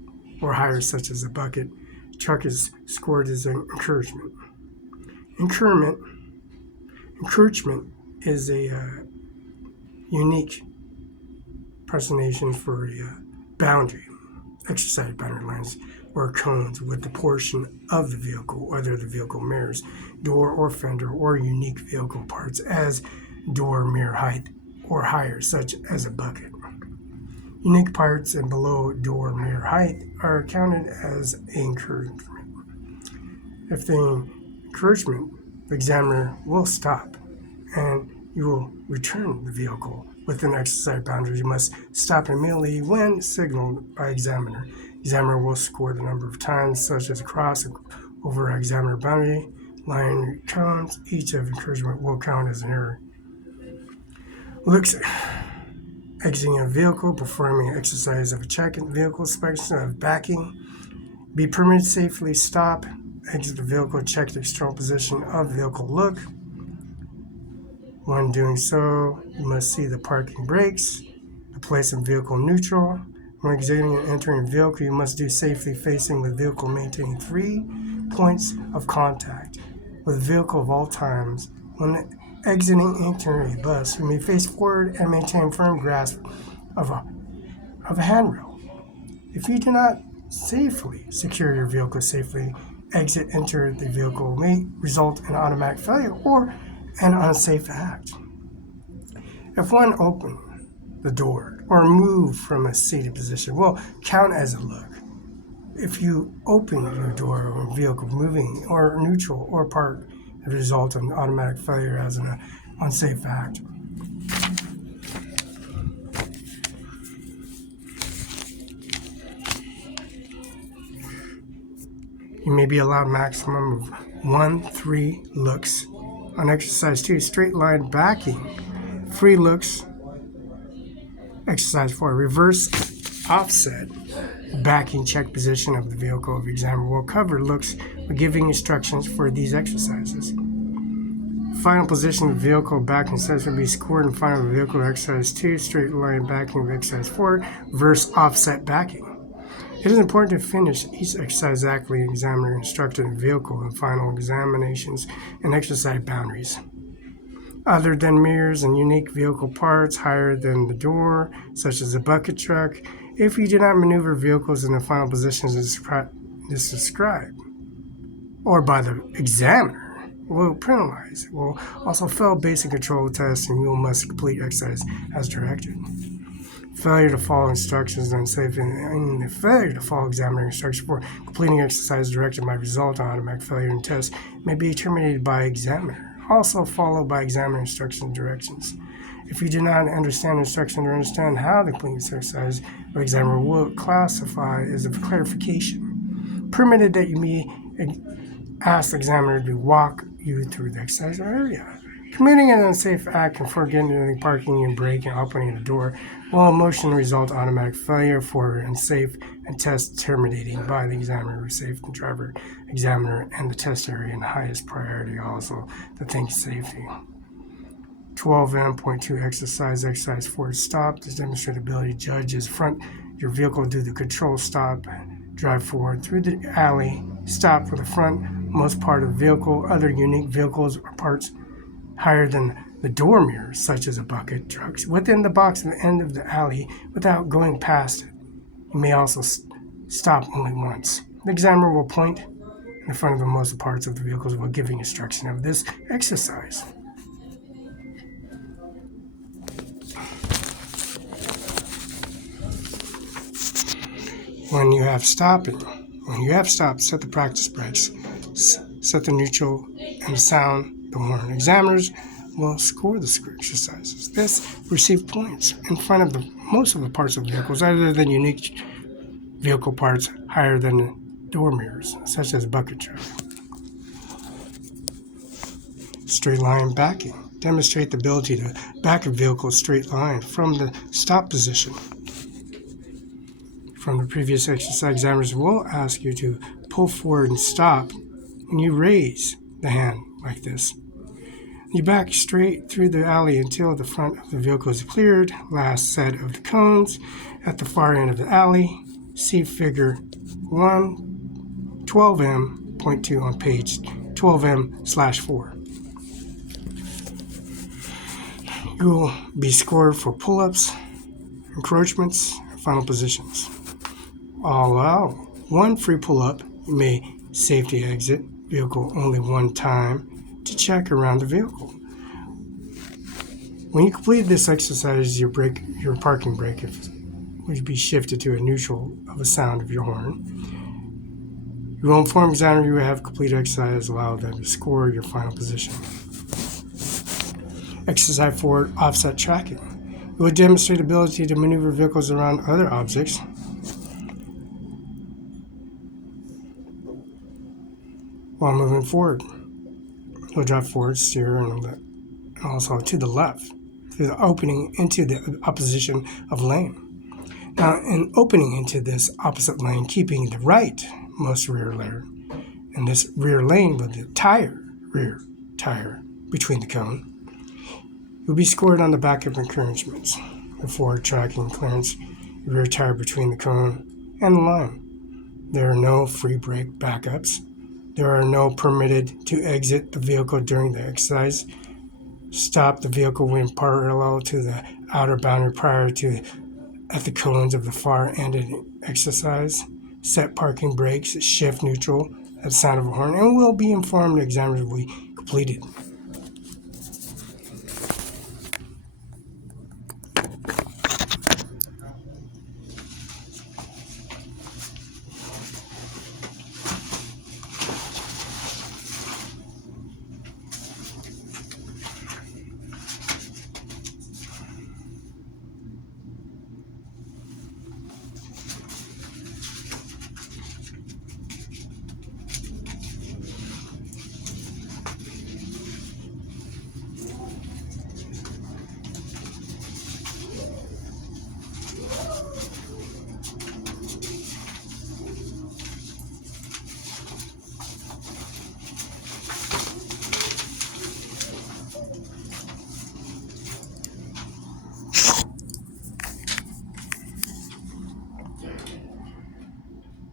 or higher, such as a bucket truck is scored as an encouragement. Encouragement is a unique personation for a boundary, exercise boundary lines or cones with the portion of the vehicle, whether the vehicle mirrors, door or fender, or unique vehicle parts as door mirror height or higher, such as a bucket. Unique parts and below door mirror height are counted as encouragement. If the encouragement, the examiner will stop and you will return the vehicle within exercise boundaries. You must stop immediately when signaled by examiner. Examiner will score the number of times, such as cross over examiner boundary line cones. Each of encouragement will count as an error. Looks exiting a vehicle, performing an exercise of a check in vehicle inspection of backing, Be permitted to safely stop, exit the vehicle, check the external position of the vehicle look. When doing so, you must see the parking brakes, the place of vehicle neutral. When exiting and entering a vehicle, you must do safely facing the vehicle, maintaining 3 points of contact with the vehicle of all times. When exiting and entering a bus, you may face forward and maintain firm grasp of a handrail. If you do not safely secure your vehicle safely, exit, enter the vehicle may result in automatic failure or an unsafe act. If one open the door or move from a seated position will count as a look. If you open your door or vehicle moving or neutral or park, it result in automatic failure as an unsafe act. You may be allowed maximum of 1-3 looks. On exercise 2, straight line backing, 3 looks. Exercise 4, reverse offset backing, check position of the vehicle of the examiner will cover looks with giving instructions for these exercises. Final position of the vehicle backing sets will be scored in front of the vehicle. Exercise 2, straight line backing of exercise 4, reverse offset backing. It is important to finish each exercise accurately. Examiner instructed the vehicle in final examinations and exercise boundaries. Other than mirrors and unique vehicle parts higher than the door, such as a bucket truck, if you do not maneuver vehicles in the final positions as described, or by the examiner, will penalize. It will also fail basic control tests, and you must complete exercise as directed. Failure to follow instructions is unsafe, and the failure to follow examiner instructions for completing exercise directed might result in automatic failure in tests may be terminated by examiner, also followed by examiner instructions and directions. If you do not understand instructions or understand how to complete this exercise, the examiner will classify as a clarification. Permitted that you may ask the examiner to walk you through the exercise area. Committing an unsafe act and forgetting parking and braking and opening the door will in motion result in automatic failure for unsafe and test terminating by the examiner, safe the driver, examiner, and the test area in the highest priority also to think safety. 12M.2 exercise 4 stop. This demonstrates ability to judge as front your vehicle do the control stop, drive forward through the alley, stop for the front most part of the vehicle, other unique vehicles or parts higher than the door mirrors, such as a bucket trucks, within the box at the end of the alley without going past it. You may also stop only once. The examiner will point in front of the most parts of the vehicles while giving instruction of this exercise. When you have stopped, set the practice brakes, set the neutral and the sound the horn. Examiners will score the exercises. This receive points in front of most of the parts of vehicles other than unique vehicle parts higher than the door mirrors, such as bucket truck. Straight line backing. Demonstrate the ability to back a vehicle straight line from the stop position. From the previous exercise, examiners will ask you to pull forward and stop when you raise the hand like this. You back straight through the alley until the front of the vehicle is cleared. Last set of the cones at the far end of the alley. See figure 1, 12M.2 on page 12M/4. You will be scored for pull-ups, encroachments, and final positions. Allow 1 free pull-up. You may safety exit vehicle only 1 time to check around the vehicle. When you complete this exercise, your parking brake would be shifted to a neutral of a sound of your horn. You will inform examiner you have complete exercise, allow them to score your final position. Exercise 4, offset tracking. It will demonstrate ability to maneuver vehicles around other objects. While moving forward. You'll drive forward, steer, and also to the left through the opening into the opposition of lane. Now, in opening into this opposite lane, keeping the right most rear layer. And this rear lane with the rear tire between the cone will be scored on the back of encouragements. The forward tracking clearance, rear tire between the cone and the line. There are no free brake backups. There are no permitted to exit the vehicle during the exercise. Stop the vehicle when parallel to the outer boundary prior to at the cones of the far end of the exercise. Set parking brakes, shift neutral at the sound of a horn, and will be informed the examiners will be completed.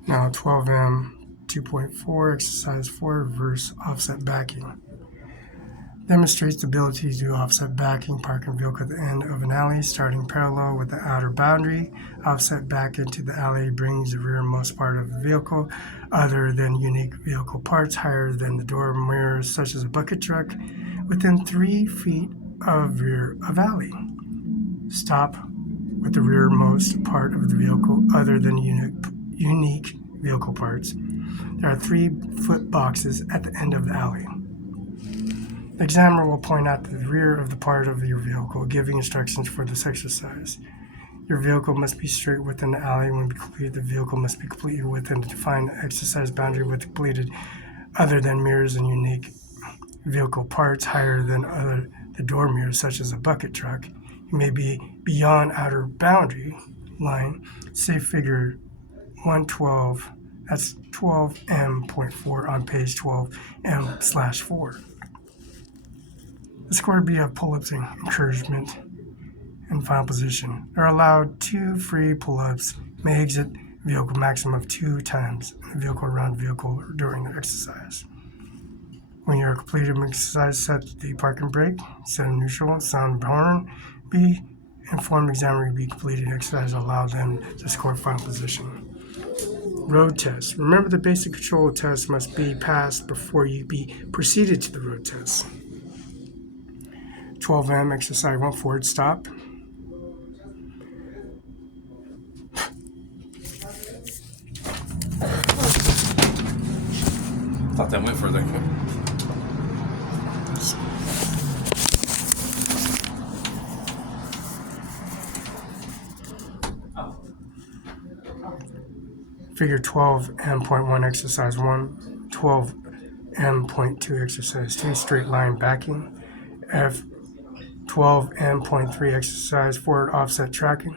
Now 12M 2.4 exercise 4 reverse offset backing. Demonstrates the ability to do offset backing, parking vehicle at the end of an alley, starting parallel with the outer boundary. Offset back into the alley brings the rearmost part of the vehicle, other than unique vehicle parts, higher than the door mirrors, such as a bucket truck, within 3 feet of rear of alley. Stop with the rearmost part of the vehicle, other than unique vehicle parts. There are 3-foot boxes at the end of the alley. The examiner will point out the rear of the part of your vehicle, giving instructions for this exercise. Your vehicle must be straight within the alley when completed. The vehicle must be completely within the defined exercise boundary with completed, other than mirrors and unique vehicle parts, higher than the door mirrors, such as a bucket truck. You may be beyond outer boundary line, say figure 112, that's 12M.4 on page 12M/4. The square B of pull-ups and encouragement and final position. They're allowed 2 free pull-ups, may exit vehicle maximum of 2 times in the vehicle around vehicle during the exercise. When you're completed an exercise, set the parking brake, set a neutral, sound horn, be informed examiner will be completed exercise, allow them to score final position. Road test. Remember the basic control test must be passed before you be proceeded to the road test. 12M exercise 1 forward stop. Thought that went further. Figure 12M.1 exercise 1, 12M.2 exercise 2, straight line backing. F 12M.3 exercise forward offset tracking.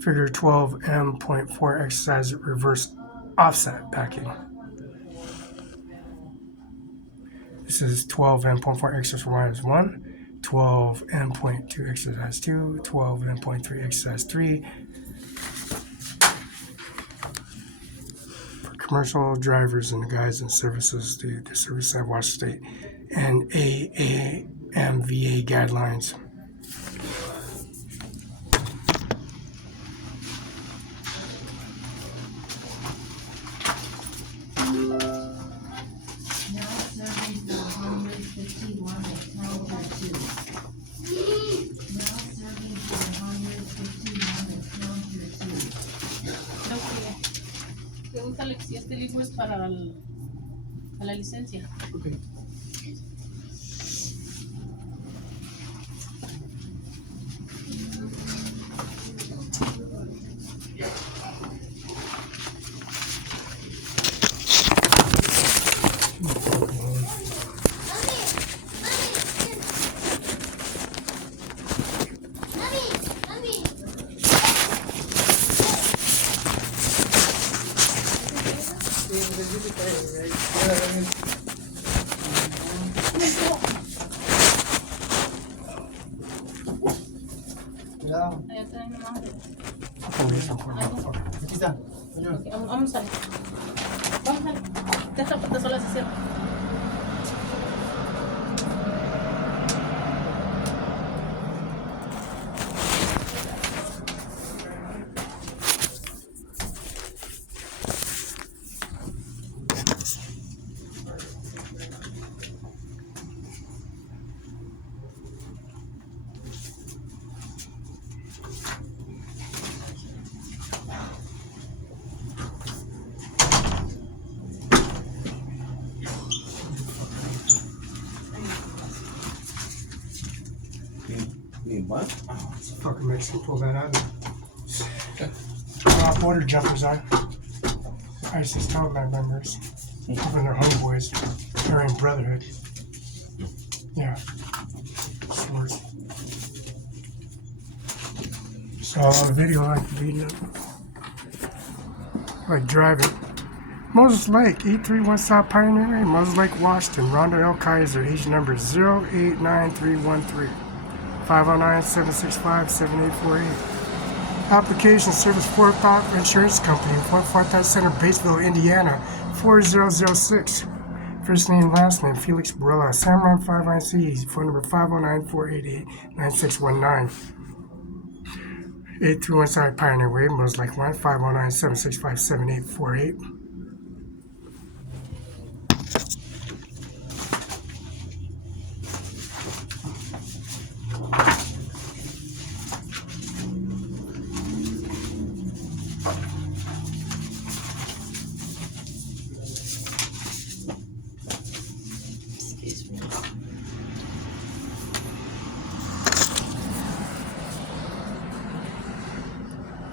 Figure 12M.4 exercise reverse offset backing. This is 12M.4 exercise 1, 12M.2 exercise 2, 12M.3 exercise 3. For commercial drivers and the guys and services, the service at Washington State, and AAMVA guidelines. Now serving 451 at counter 2. Now serving 451 at counter 2. ¿Te gusta Alex? Y este libro es para la licencia. Ayan, tayo na mga. Reason for it. Okay, ang saan? Bang, tetap kita salah sisir. What? Fucking Mexican pull that out. Border jumpers on. ISIS Taliban members. Even their homeboys. They're in brotherhood. Yeah. Swords. So on the video, like reading it. Like driving. Moses Lake, 831 South Pioneer Way, Moses Lake, Washington. Rhonda L. Kaiser, age number 089313. 509-765-7848. Application service Fort Thought Insurance Company, Fort Thought Center, Batesville, Indiana, 4006. First name, last name, Felix Barela, CIMARON5INC, phone number 509-488-9619. 831 South Pioneer Way, Moses Lake 1, 509-765-7848.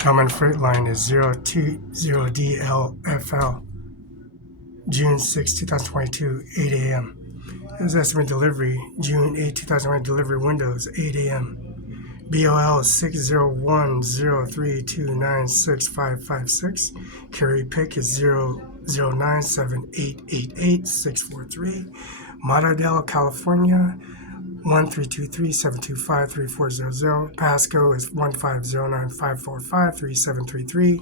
Common freight line is 020DLFL, June 6, 2022, 8 a.m. It was estimated delivery, June 8, 2020, delivery windows, 8 a.m. BOL 60103296556. Carry pick is 00978888643. Maradel, California, 1323-725-3400. Pasco is 15095453733.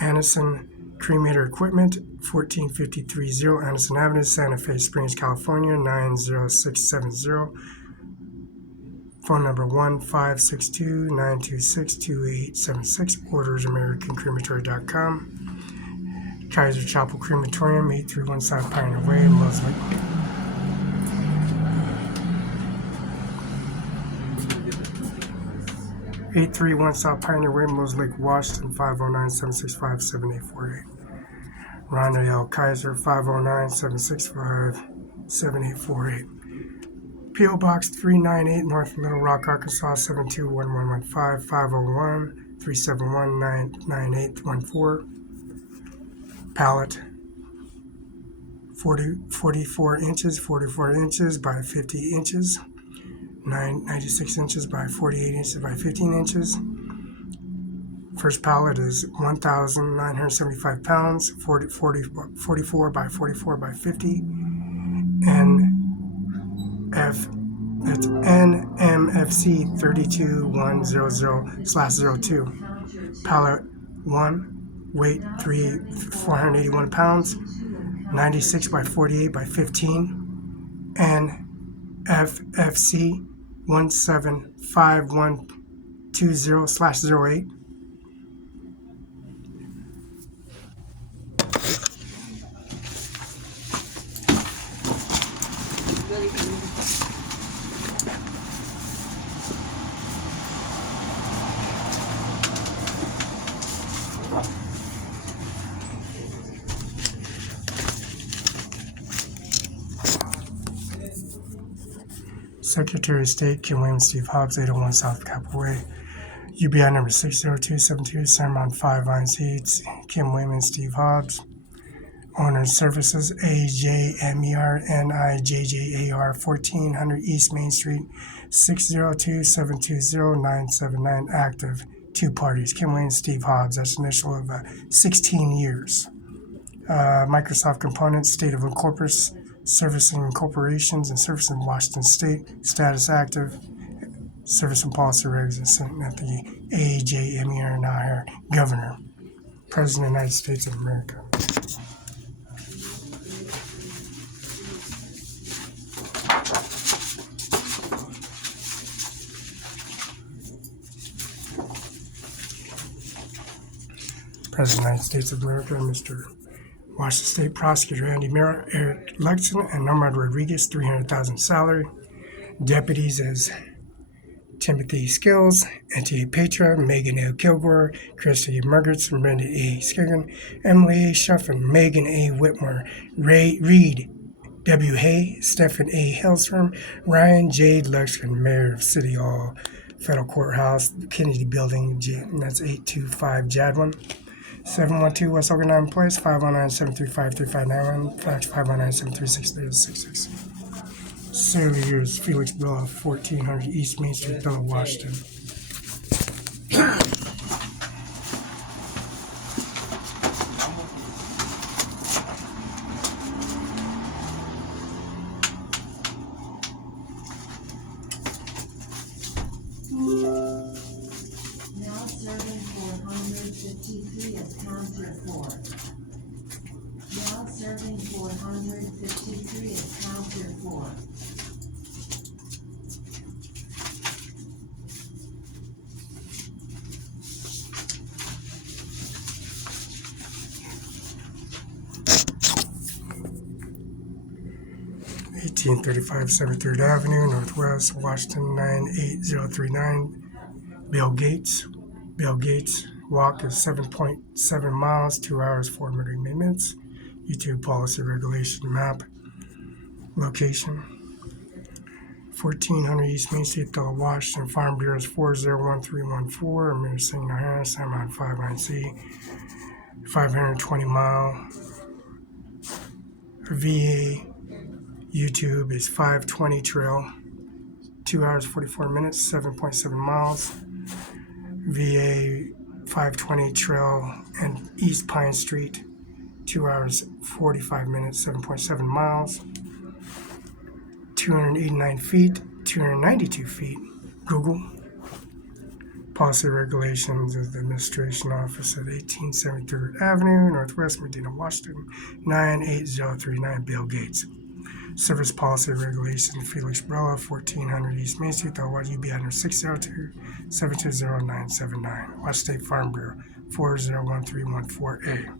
Anderson Cremator Equipment, 14530 Anderson Avenue, Santa Fe Springs, California, 90670. Phone number 1562-926-2876. Orders AmericanCrematory.com. Kaiser Chapel Crematorium, 831 South Pioneer Way, Muslim. (831 South Pioneer Way, Moses Lake, Washington, 509-765-7848. Rhonda L. Kaiser, 509-765-7848. P.O. Box 398, North Little Rock, Arkansas, 721115, 501-371-9814. Pallet, 44 inches by 50 inches. 96 inches by 48 inches by 15 inches. First pallet is 1,975 pounds, 44 by 44 by 50. That's NMFC 32100/02. Pallet 1, weight 481 pounds, 96 by 48 by 15. NFFC 175120/08. Secretary of State Kim Williams, Steve Hobbs, 801 South Capitol Way. UBI number 60272, CIMARON5INC, Kim Williams, Steve Hobbs. Owner Services, AJMERNIJJAR, 1400 East Main Street, 602-720-979, active. 2 parties, Kim Williams, Steve Hobbs. That's initial of 16 years. Microsoft Components, State of Incorporated, Servicing Corporations and Servicing Washington State, status active. Service and policy regs is sent at the Ajmer Governor, President of the United States of America. President of the United States of America, Mr. Washington State Prosecutor Andy Mira, Eric Luxon, and Norma Rodriguez, $300,000 salary. Deputies as Timothy Skills, N.T.A. Petra, Megan A. Kilgore, Christy Margaret's, Brenda A. Skiggin, Emily A. Shuffin, Megan A. Whitmore, Ray Reed, W. Hay, Stephen A. Hellstrom, Ryan J. Luxon, Mayor of City Hall, Federal Courthouse, Kennedy Building, and that's 825 Jadwin. 712 West Oregon 9 Place, 519-735-3591, fax 519-736-3066. Sailor years, Felix Barela, 1400 East Main Street, Bella, Washington. Now serving 453 as Counselor 4. Now serving 453 as Counselor 4. Eighteen 73rd Avenue, Northwest, Washington 98039. Bill Gates. Bill Gates walk is 7.7 miles, 2 hours, 4 minutes. YouTube policy regulation map. Location 1400 East Main Street, Bella, Washington. Farm Bureau is 401314. Amir Singh, CIMARON5INC. 520 mile. VA YouTube is 520 trail. 2 hours, 44 minutes, 7.7 miles. VA 520 trail and East Pine Street, 2 hours, 45 minutes, 7.7 miles. 289 feet, 292 feet. Google. Policy regulations of the administration office at 1873rd Avenue, Northwest, Medina, Washington, 98039. Bill Gates. Service policy regulation, Felix Barela, 1400 East Main Street, UB under 602-720-979. Washington State Farm Bureau, 401314A.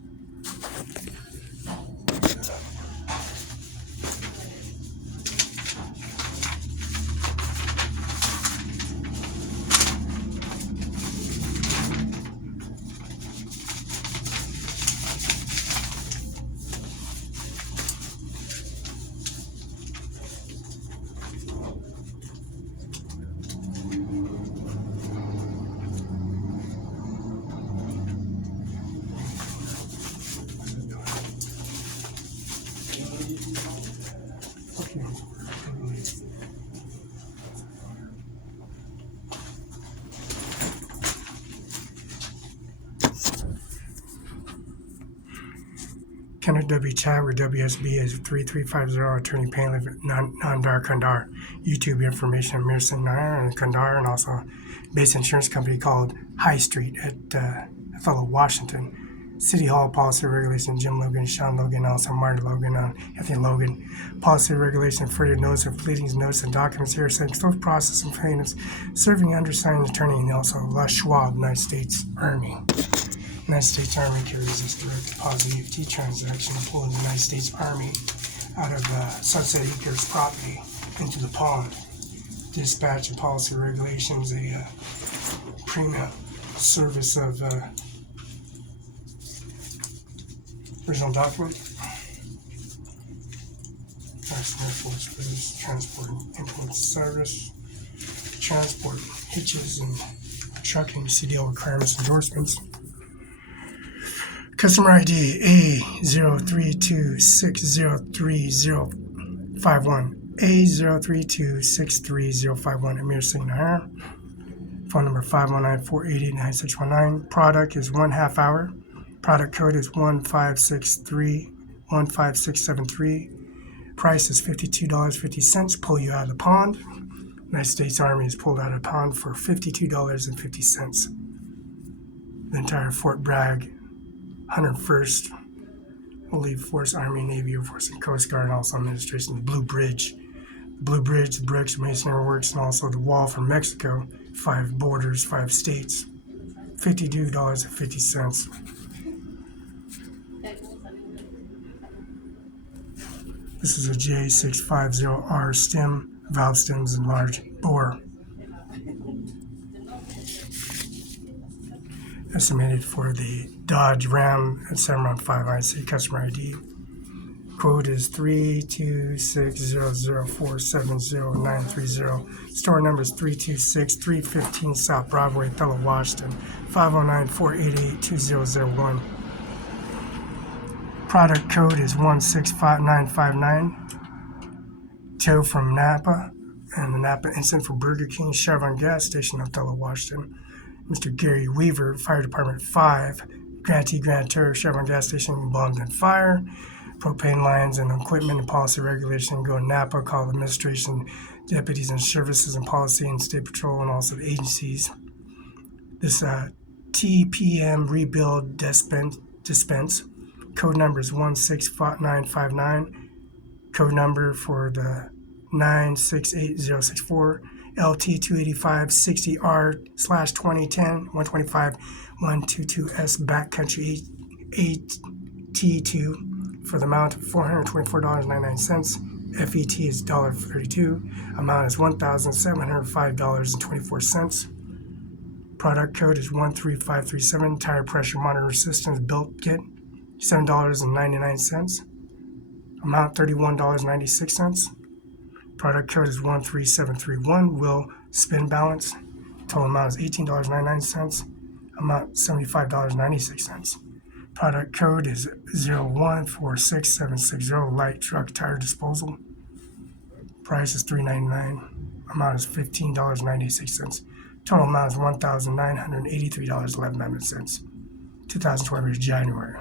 Kenneth W. Chadwick, WSB is 3350, Attorney Painley, Nandar Kandar. YouTube information, Amir Singh and Kandar, and also base insurance company called High Street at Othello, Washington. City Hall policy regulation, Jim Logan, Sean Logan, also Martin Logan, Anthony Logan. Policy regulation, further notice of pleadings, notice and documents here saying slow process and plaintiffs serving undersigned attorney, and also Les Schwab, United States Army. United States Army carries this direct deposit EFT transaction, pulling the United States Army out of Sunset Acres property into the pond. Dispatch and policy regulations, a premium service of original document. National Air Force for this transport and implement service. Transport hitches and trucking CDL requirements endorsements. Customer ID A0326035051. A03263051. Amir Singh Nahar. Phone number 519-488-9619. Product is 1/2 hour. Product code is 15673. Price is $52.50. Pull you out of the pond. United States Army is pulled out of pond for $52.50. The entire Fort Bragg, 101st, Holy Force, Army, Navy, Air Force, and Coast Guard, and also administration, the Blue Bridge. The Blue Bridge, the bricks, masonry works, and also the wall from Mexico, 5 borders, 5 states, $52.50. This is a J650R stem, valve stems, and large bore. Estimated for the Dodge Ram at CIMARON5INC customer ID. Quote is 32600470930. Store number is 326-315 South Broadway, Othello, Washington, 509-488-2001. Product code is 165959. Tow from Napa, and the Napa incident for Burger King, Chevron gas station, Othello, Washington. Mr. Gary Weaver, Fire Department 5, grantee, grantor, Chevron gas station involved in fire. Propane lines and equipment and policy regulation go to Napa, call the administration, deputies and services and policy and state patrol and also the agencies. This TPM rebuild dispense. Code number is 165959. Code number for the 968064 LT28560R/2010 125-122S Backcountry AT2 for the amount of $424.99. FET is $1.32. Amount is $1,705.24. Product code is 13537. Tire pressure monitor systems built kit, $7.99. Amount $31.96. Product code is 13731. Wheel spin balance. Total amount is $18.99. Amount $75.96. Product code is 0146760. Light truck tire disposal. Price is $3.99. Amount is $15.96. Total amount is $1,983.11. 2020 January.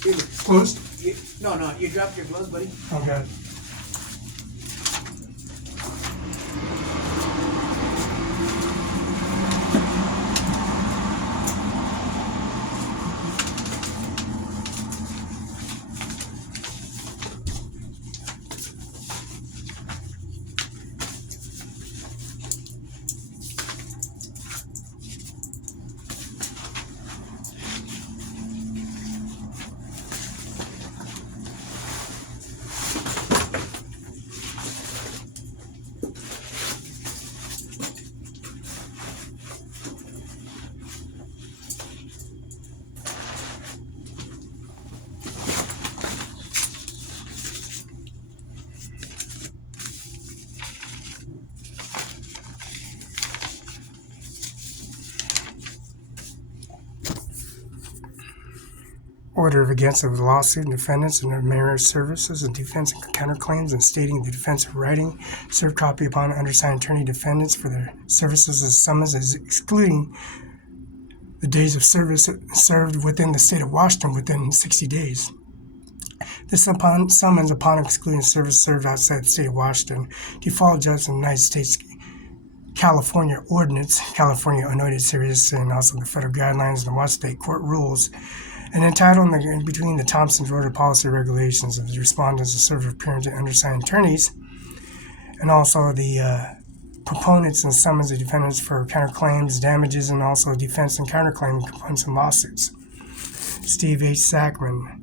Felix. Closed? No, you dropped your gloves, buddy. Okay. Order of against the lawsuit and defendants and their marriage services and defense and counterclaims and stating the defense of writing. Served copy upon undersigned attorney defendants for their services as summons as excluding the days of service served within the state of Washington within 60 days. This summons upon excluding service served outside the state of Washington. Default judgment in the United States California Ordinance, California Anointed Series, and also the federal guidelines and the Washington State Court rules. And entitled in between the Thompson, Georgia policy regulations of the respondents and served appearance and undersigned attorneys, and also the proponents and summons of defendants for counterclaims, damages, and also defense and counterclaim complaints and lawsuits. Steve H. Sackman,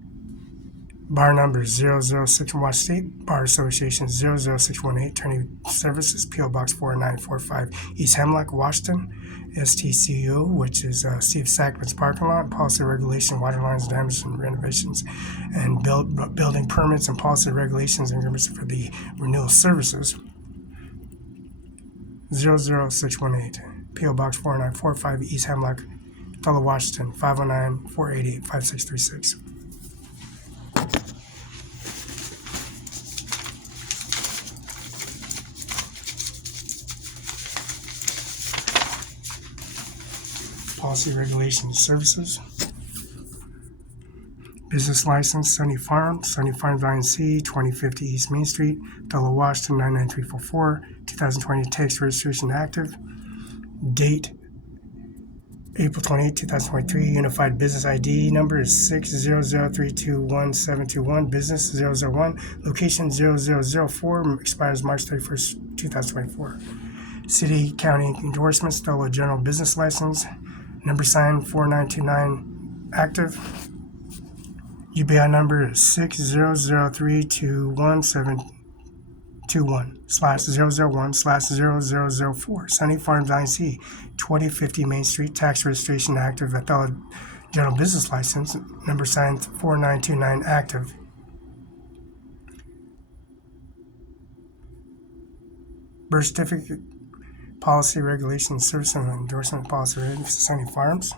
bar number 0061 Washington State Bar Association 00618, Attorney Services, P.O. Box 4945, East Hemlock, Washington. STCO, which is Steve Sackman's parking lot, policy regulation, water lines, damages and renovations, and building permits and policy regulations and agreements for the renewal services. 00618, P.O. Box 4945, East Hemlock, Othello, Washington, 509-488-5636. Policy regulation services. Business license, Sunny Farms INC, 2050 East Main Street, Othello, Washington, 99344, 2020 tax registration active. Date, April 28, 2023. Unified business ID number is 600321721. Business 001. Location 0004. Expires March 31st, 2024. City, county endorsements. Othello general business license. Number sign 4929 active. UBI number is 600321721/001/0004. Sunny Farms INC, 2050 Main Street, tax registration active. Othello general business license, number signed 4929 active. Birth certificate, policy, regulation, service, and endorsement policy, Sunny Farms.